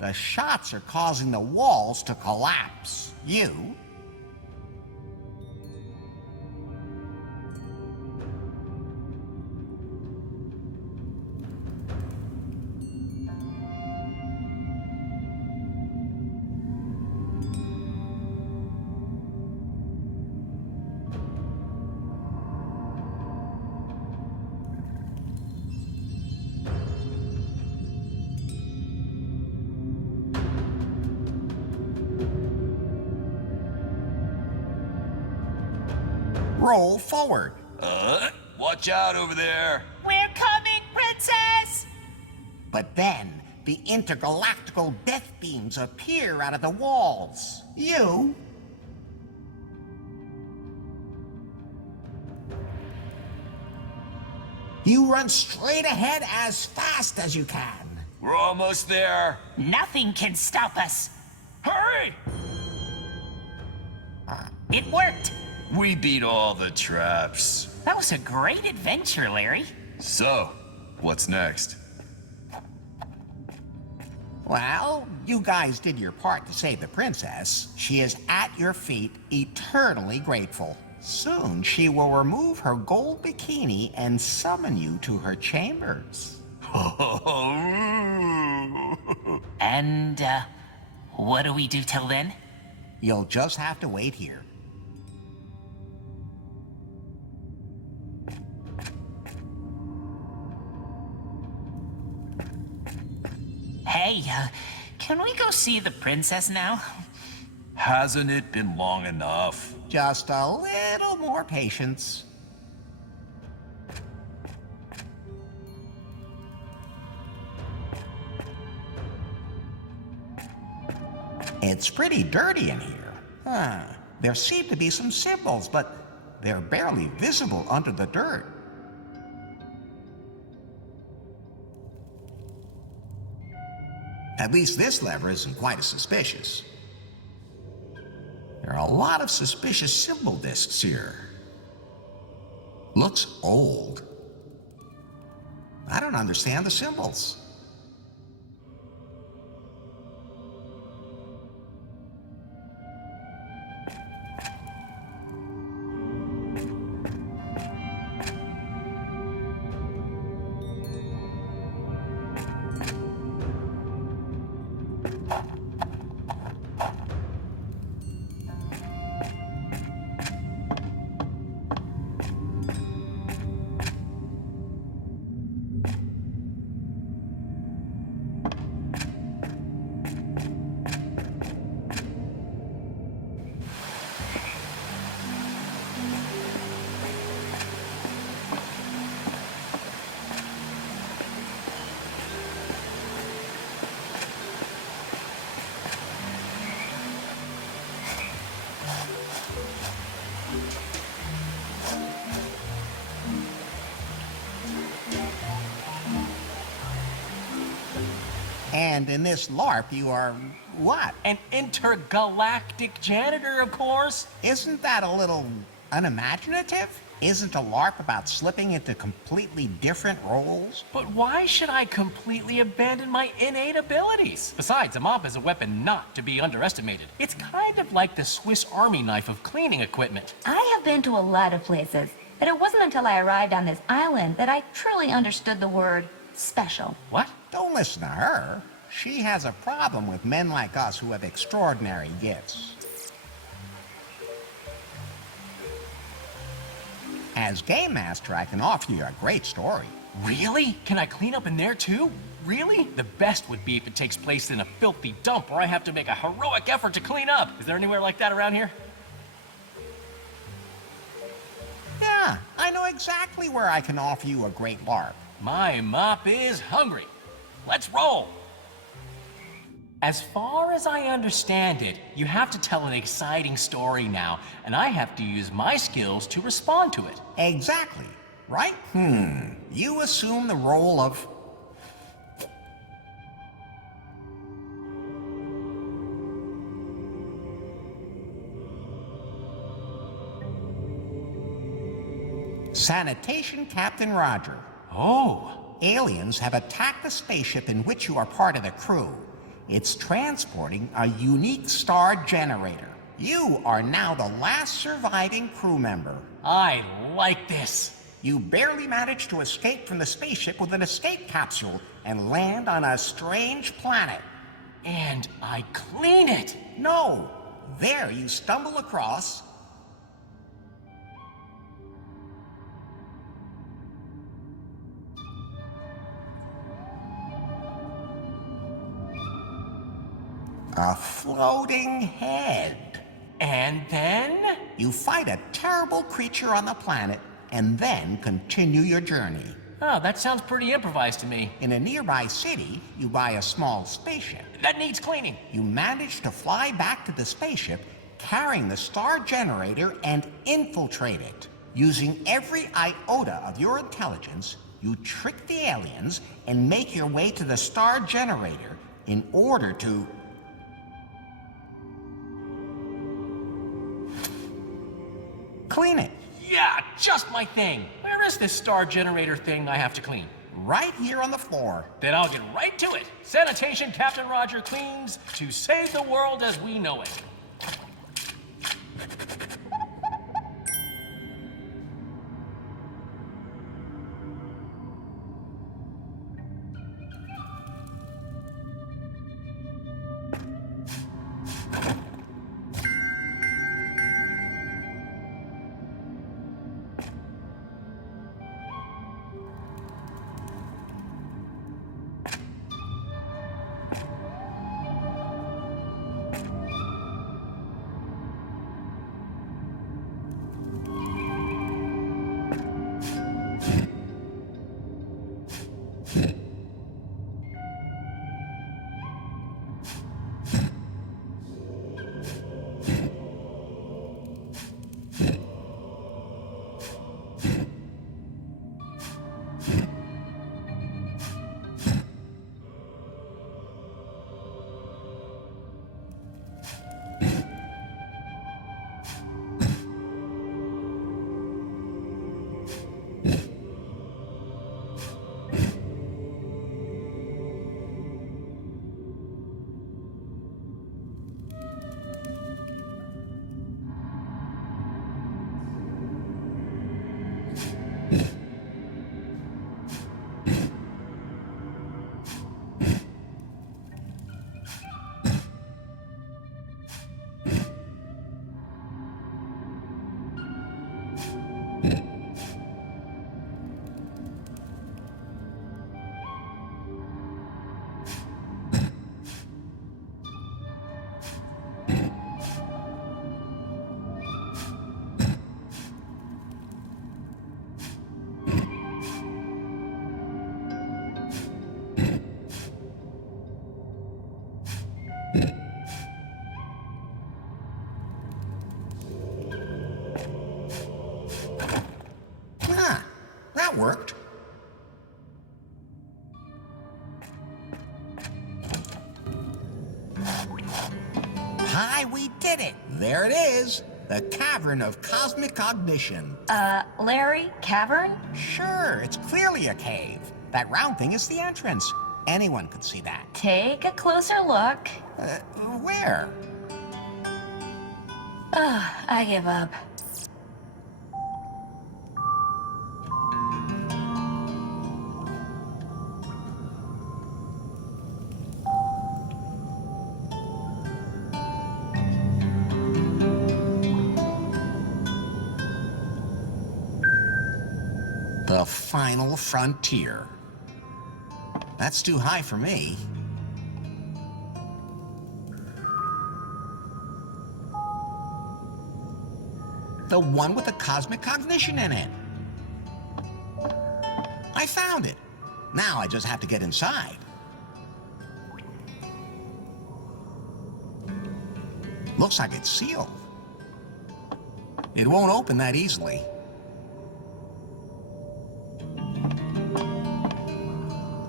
The shots are causing the walls to collapse. You... roll forward. Watch out over there. We're coming, princess! But then, the intergalactical death beams appear out of the walls. You... you run straight ahead as fast as you can. We're almost there. Nothing can stop us. Hurry! It worked. We beat all the traps. That was a great adventure, Larry. So, what's next? Well, you guys did your part to save the princess. She is at your feet, eternally grateful. Soon she will remove her gold bikini and summon you to her chambers. And, what do we do till then? You'll just have to wait here. Hey, can we go see the princess now? Hasn't it been long enough? Just a little more patience. It's pretty dirty in here. There seem to be some symbols, but they're barely visible under the dirt. At least this lever isn't quite as suspicious. There are a lot of suspicious symbol discs here. Looks old. I don't understand the symbols. And in this LARP, you are what? An intergalactic janitor, of course. Isn't that a little unimaginative? Isn't a LARP about slipping into completely different roles? But why should I completely abandon my innate abilities? Besides, a mop is a weapon not to be underestimated. It's kind of like the Swiss Army knife of cleaning equipment. I have been to a lot of places, but it wasn't until I arrived on this island that I truly understood the word special. What? Don't listen to her. She has a problem with men like us who have extraordinary gifts. As Game Master, I can offer you a great story. Really? Can I clean up in there too? Really? The best would be if it takes place in a filthy dump where I have to make a heroic effort to clean up. Is there anywhere like that around here? Yeah, I know exactly where I can offer you a great LARP. My mop is hungry. Let's roll. As far as I understand it, you have to tell an exciting story now, and I have to use my skills to respond to it. Exactly. Right? You assume the role of... Sanitation Captain Roger. Oh. Aliens have attacked the spaceship in which you are part of the crew. It's transporting a unique star generator. You are now the last surviving crew member. I like this. You barely managed to escape from the spaceship with an escape capsule and land on a strange planet. And I clean it. No. There you stumble across... a floating head. And then? You fight a terrible creature on the planet and then continue your journey. Oh, that sounds pretty improvised to me. In a nearby city, you buy a small spaceship. That needs cleaning. You manage to fly back to the spaceship, carrying the star generator and infiltrate it. Using every iota of your intelligence, you trick the aliens and make your way to the star generator in order to... clean it. Yeah, just my thing. Where is this star generator thing I have to clean? Right here on the floor. Then I'll get right to it. Sanitation Captain Roger cleans to save the world as we know it. There it is. The Cavern of Cosmic Cognition. Larry, cavern? Sure, it's clearly a cave. That round thing is the entrance. Anyone could see that. Take a closer look. Where? I give up. The final frontier. That's too high for me. The one with the cosmic cognition in it. I found it. Now I just have to get inside. Looks like it's sealed. It won't open that easily.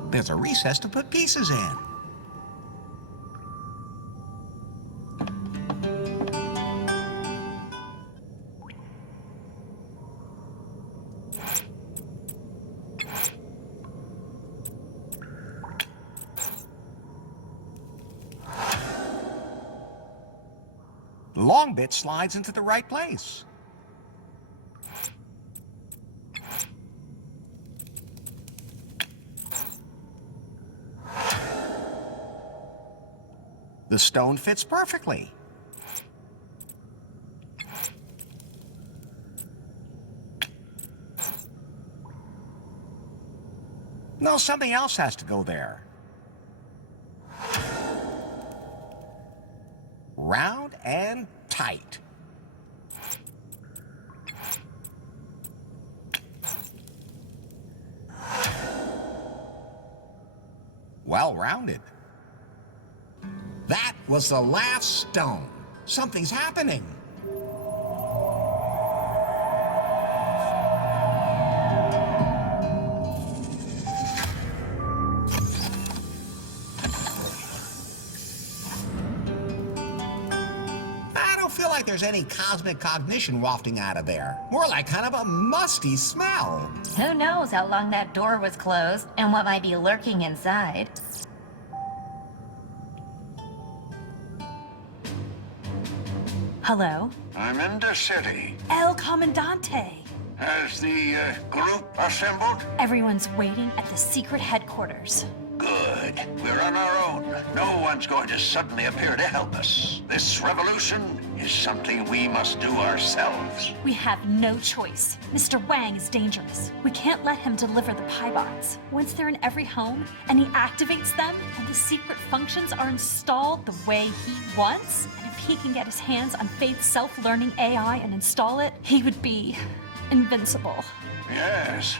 There's a recess to put pieces in. The long bit slides into the right place. The stone fits perfectly. No, something else has to go there. Round and tight. Well rounded. That was the last stone. Something's happening. I don't feel like there's any cosmic cognition wafting out of there. More like kind of a musty smell. Who knows how long that door was closed and what might be lurking inside. Hello? I'm in the city. El Comandante. Has the group assembled? Everyone's waiting at the secret headquarters. Good. We're on our own. No one's going to suddenly appear to help us. This revolution is something we must do ourselves. We have no choice. Mr. Wang is dangerous. We can't let him deliver the Paibots. Once they're in every home, and he activates them, and the secret functions are installed the way he wants, and if he can get his hands on Faith's self-learning AI and install it, he would be invincible. Yes.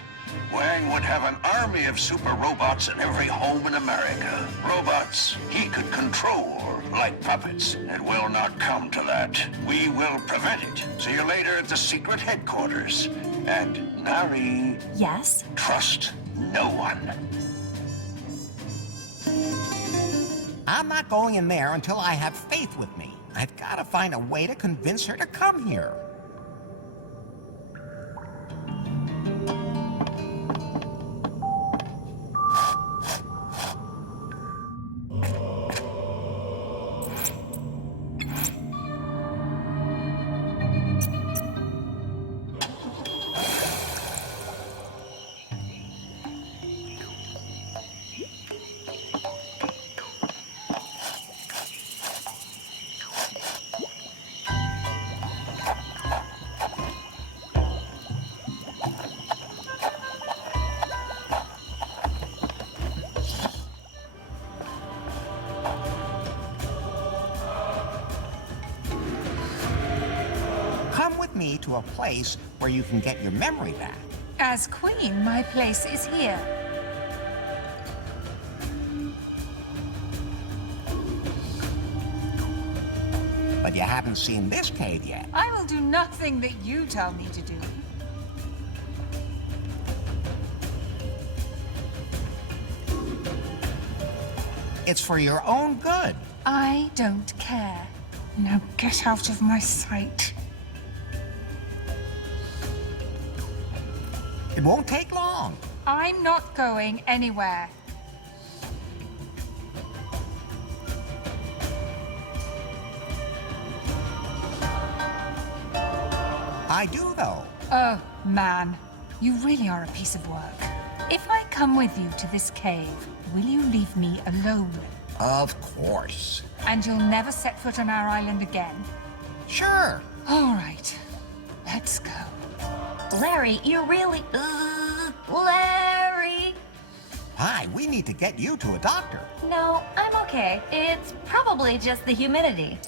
Wang would have an army of super robots in every home in America. Robots he could control like puppets. It will not come to that. We will prevent it. See you later at the secret headquarters. And Nari... Yes? Trust no one. I'm not going in there until I have Faith with me. I've got to find a way to convince her to come here. Come with me to a place where you can get your memory back. As queen, my place is here. But you haven't seen this cave yet. I will do nothing that you tell me to do. It's for your own good. I don't care. Now get out of my sight. It won't take long. I'm not going anywhere. I do, though. Oh, man. You really are a piece of work. If I come with you to this cave, will you leave me alone? Of course. And you'll never set foot on our island again? Sure. All right. Let's go. Larry, you really... Larry! Hi, we need to get you to a doctor. No, I'm okay. It's probably just the humidity.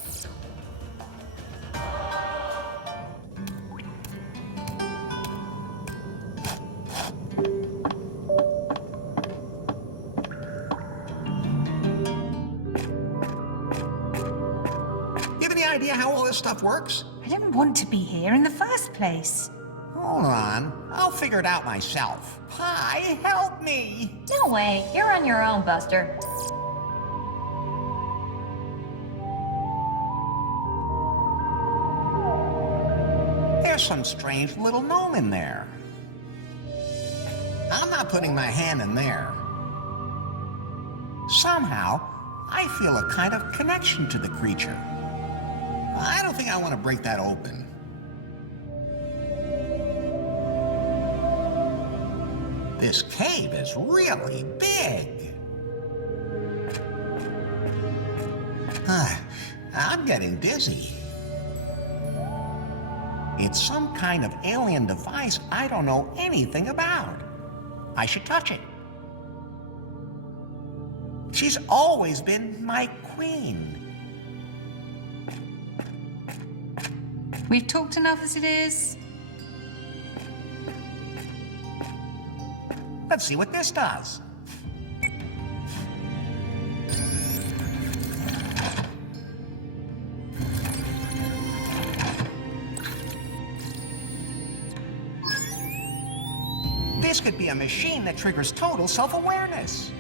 Idea how all this stuff works? I didn't want to be here in the first place. Hold on. I'll figure it out myself. Hi, help me! No way. You're on your own, Buster. There's some strange little gnome in there. I'm not putting my hand in there. Somehow, I feel a kind of connection to the creature. I don't think I want to break that open. This cave is really big. I'm getting dizzy. It's some kind of alien device I don't know anything about. I should touch it. She's always been my queen. We've talked enough as it is. Let's see what this does. This could be a machine that triggers total self-awareness.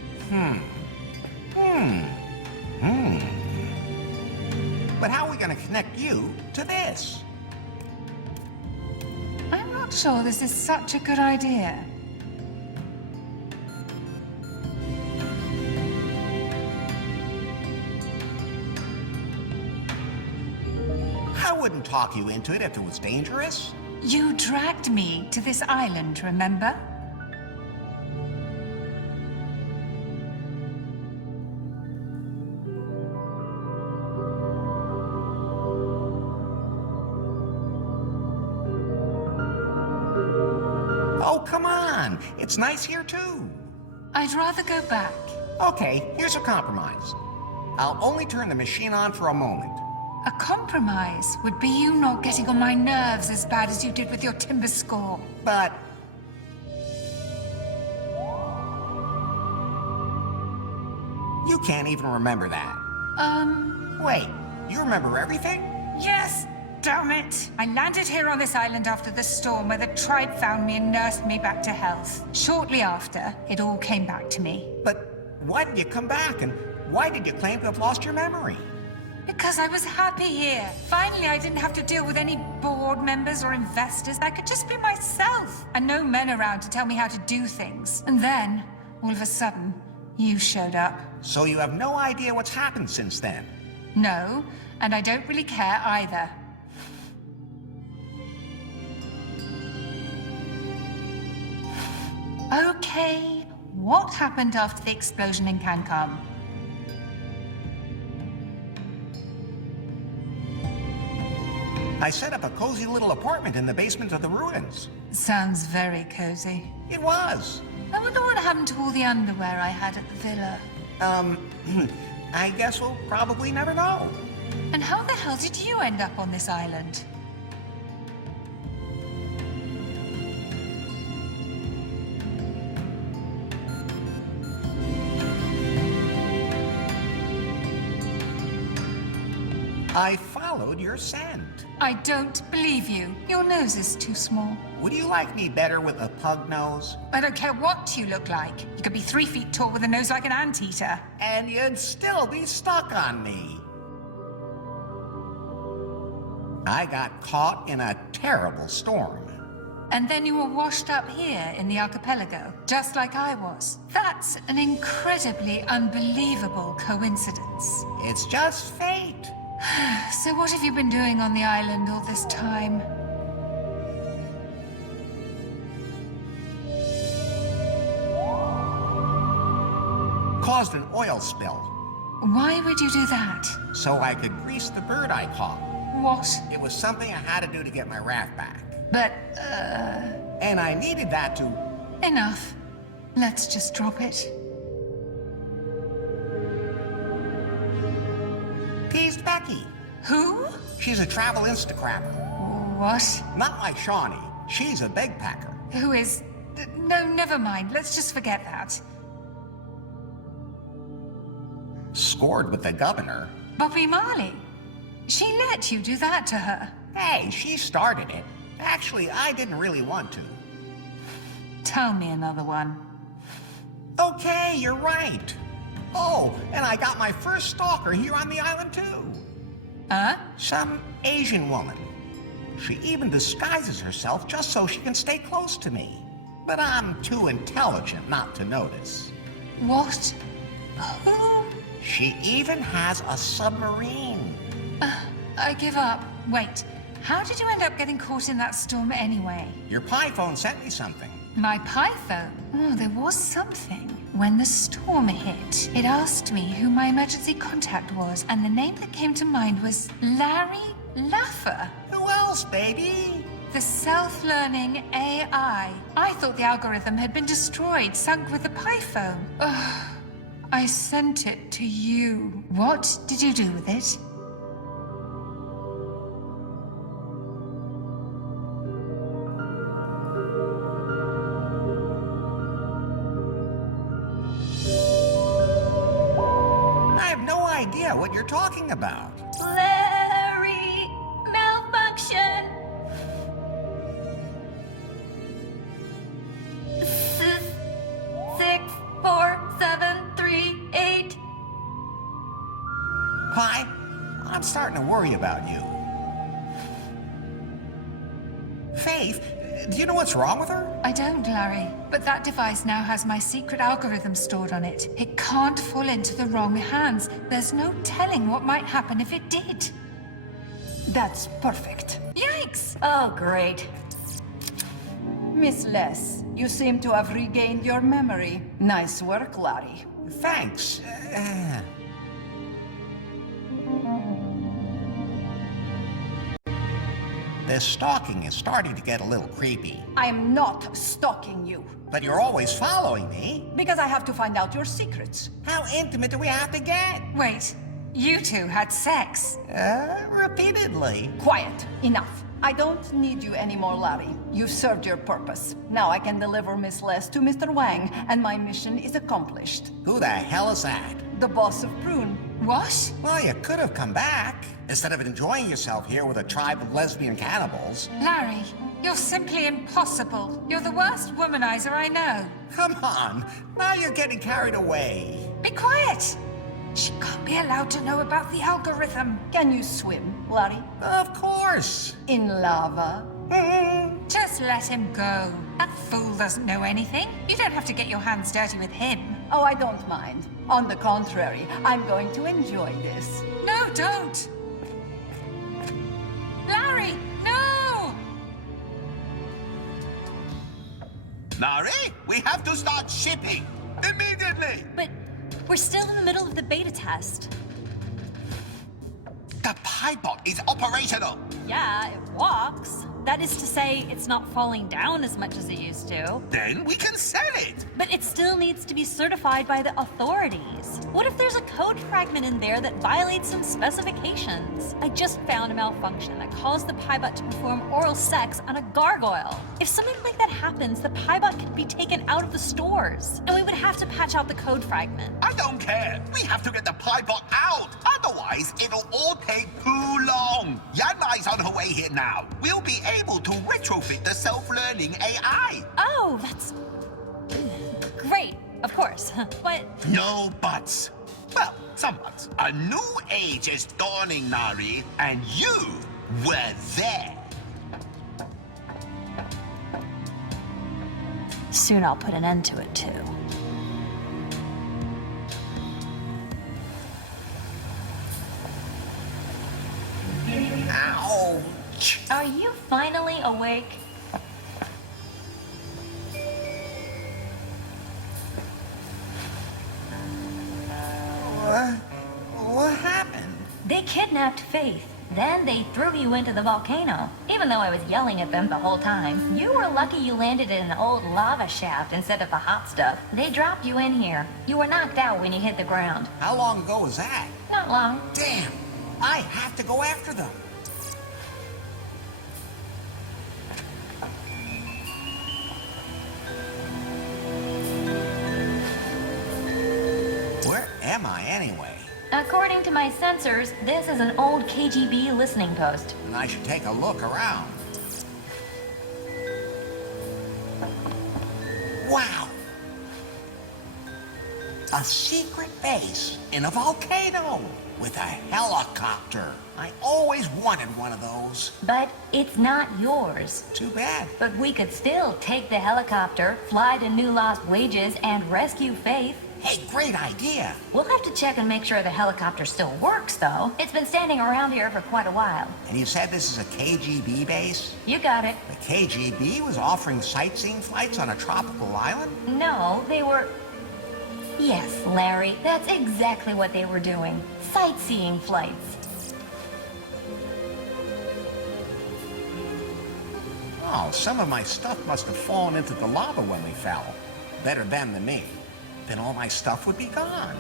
But how are we going to connect you to this? I'm not sure this is such a good idea. I wouldn't talk you into it if it was dangerous. You dragged me to this island, remember? Oh, come on. It's nice here, too. I'd rather go back. Okay, here's a compromise. I'll only turn the machine on for a moment. A compromise would be you not getting on my nerves as bad as you did with your timber score. But... you can't even remember that. Wait, you remember everything? Yes, damn it! I landed here on this island after the storm where the tribe found me and nursed me back to health. Shortly after, it all came back to me. But why did you come back, and why did you claim to have lost your memory? Because I was happy here. Finally, I didn't have to deal with any board members or investors. I could just be myself. And no men around to tell me how to do things. And then, all of a sudden, you showed up. So you have no idea what's happened since then? No, and I don't really care either. Okay, what happened after the explosion in Cancun? I set up a cozy little apartment in the basement of the ruins. Sounds very cozy. It was. I wonder what happened to all the underwear I had at the villa. I guess we'll probably never know. And how the hell did you end up on this island? I followed your scent. I don't believe you. Your nose is too small. Would you like me better with a pug nose? I don't care what you look like. You could be 3 feet tall with a nose like an anteater. And you'd still be stuck on me. I got caught in a terrible storm. And then you were washed up here in the archipelago, just like I was. That's an incredibly unbelievable coincidence. It's just fate. So what have you been doing on the island all this time? Caused an oil spill, Why would you do that? so I could grease the bird I caught. What? It was something I had to do to get my raft back. But, And I needed that to... enough. Let's just drop it. Teased Becky. Who? She's a travel Instagrammer. What? Not like Shawnee. She's a bagpacker. Who is... No, never mind. Let's just forget that. Scored with the governor. Bobby Marley. She let you do that to her. Hey, she started it. Actually, I didn't really want to. Tell me another one. Okay, you're right. Oh, and I got my first stalker here on the island, too. Huh? Some Asian woman. She even disguises herself just so she can stay close to me. But I'm too intelligent not to notice. What? Who? She even has a submarine. I give up. Wait, how did you end up getting caught in that storm anyway? Your Pi phone sent me something. My Pi phone? Oh, there was something. When the storm hit, it asked me who my emergency contact was, and the name that came to mind was Larry Laffera. Who else, baby? The self-learning AI. I thought the algorithm had been destroyed, sunk with the Pi phone. Ugh. I sent it to you. What did you do with it? I have no idea what you're talking about. Larry, malfunction. 6, 4, 7, 3, 8. Pi, I'm starting to worry about you. Faith, do you know what's wrong with her? I don't, Larry. But that device now has my secret algorithm stored on it. It can't fall into the wrong hands. There's no telling what might happen if it did. That's perfect. Yikes! Oh, great. Miss Les, you seem to have regained your memory. Nice work, Larry. Thanks. This stalking is starting to get a little creepy. I am not stalking you. But you're always following me. Because I have to find out your secrets. How intimate do we have to get? Wait, you two had sex? Repeatedly. Quiet. Enough. I don't need you anymore, Larry. You've served your purpose. Now I can deliver Miss Les to Mr. Wang, and my mission is accomplished. Who the hell is that? The boss of Prune. What? Well, you could have come back. Instead of enjoying yourself here with a tribe of lesbian cannibals. Larry, you're simply impossible. You're the worst womanizer I know. Come on. Now you're getting carried away. Be quiet! She can't be allowed to know about the algorithm. Can you swim, Larry? Of course. In lava? Just let him go. That fool doesn't know anything. You don't have to get your hands dirty with him. Oh, I don't mind. On the contrary, I'm going to enjoy this. No, don't! Larry, no! Nari, we have to start shipping immediately. But we're still in the middle of the beta test. The Pi-bot is operational. Yeah, it walks. That is to say, it's not falling down as much as it used to. Then we can sell it. But it still needs to be certified by the authorities. What if there's a code fragment in there that violates some specifications? I just found a malfunction that caused the Pi-bot to perform oral sex on a gargoyle. If something like that happens, the Pi-bot could be taken out of the stores, and we would have to patch out the code fragment. I don't care. We have to get the Pi-bot out. Otherwise, it'll all take too long. Yanmai's on her way here now. We'll be able to retrofit the self-learning AI. Oh, that's great, of course. But No buts. Well, some buts. A new age is dawning, Nari, and you were there. Soon I'll put an end to it, too. Ouch! Are you finally awake? What happened? They kidnapped Faith. Then they threw you into the volcano. Even though I was yelling at them the whole time, you were lucky you landed in an old lava shaft instead of the hot stuff. They dropped you in here. You were knocked out when you hit the ground. How long ago was that? Not long. Damn! I have to go after them. Where am I anyway? According to my sensors, this is an old KGB listening post. And I should take a look around. Wow! A secret base in a volcano with a helicopter. I always wanted one of those. But it's not yours. Too bad. But we could still take the helicopter, fly to New Lost Wages, and rescue Faith. Hey, great idea. We'll have to check and make sure the helicopter still works, though. It's been standing around here for quite a while. And you said this is a KGB base? You got it. The KGB was offering sightseeing flights on a tropical island? No, they were... Yes, Larry, that's exactly what they were doing. Sightseeing flights. Oh, some of my stuff must have fallen into the lava when we fell. Better them than me. Then all my stuff would be gone.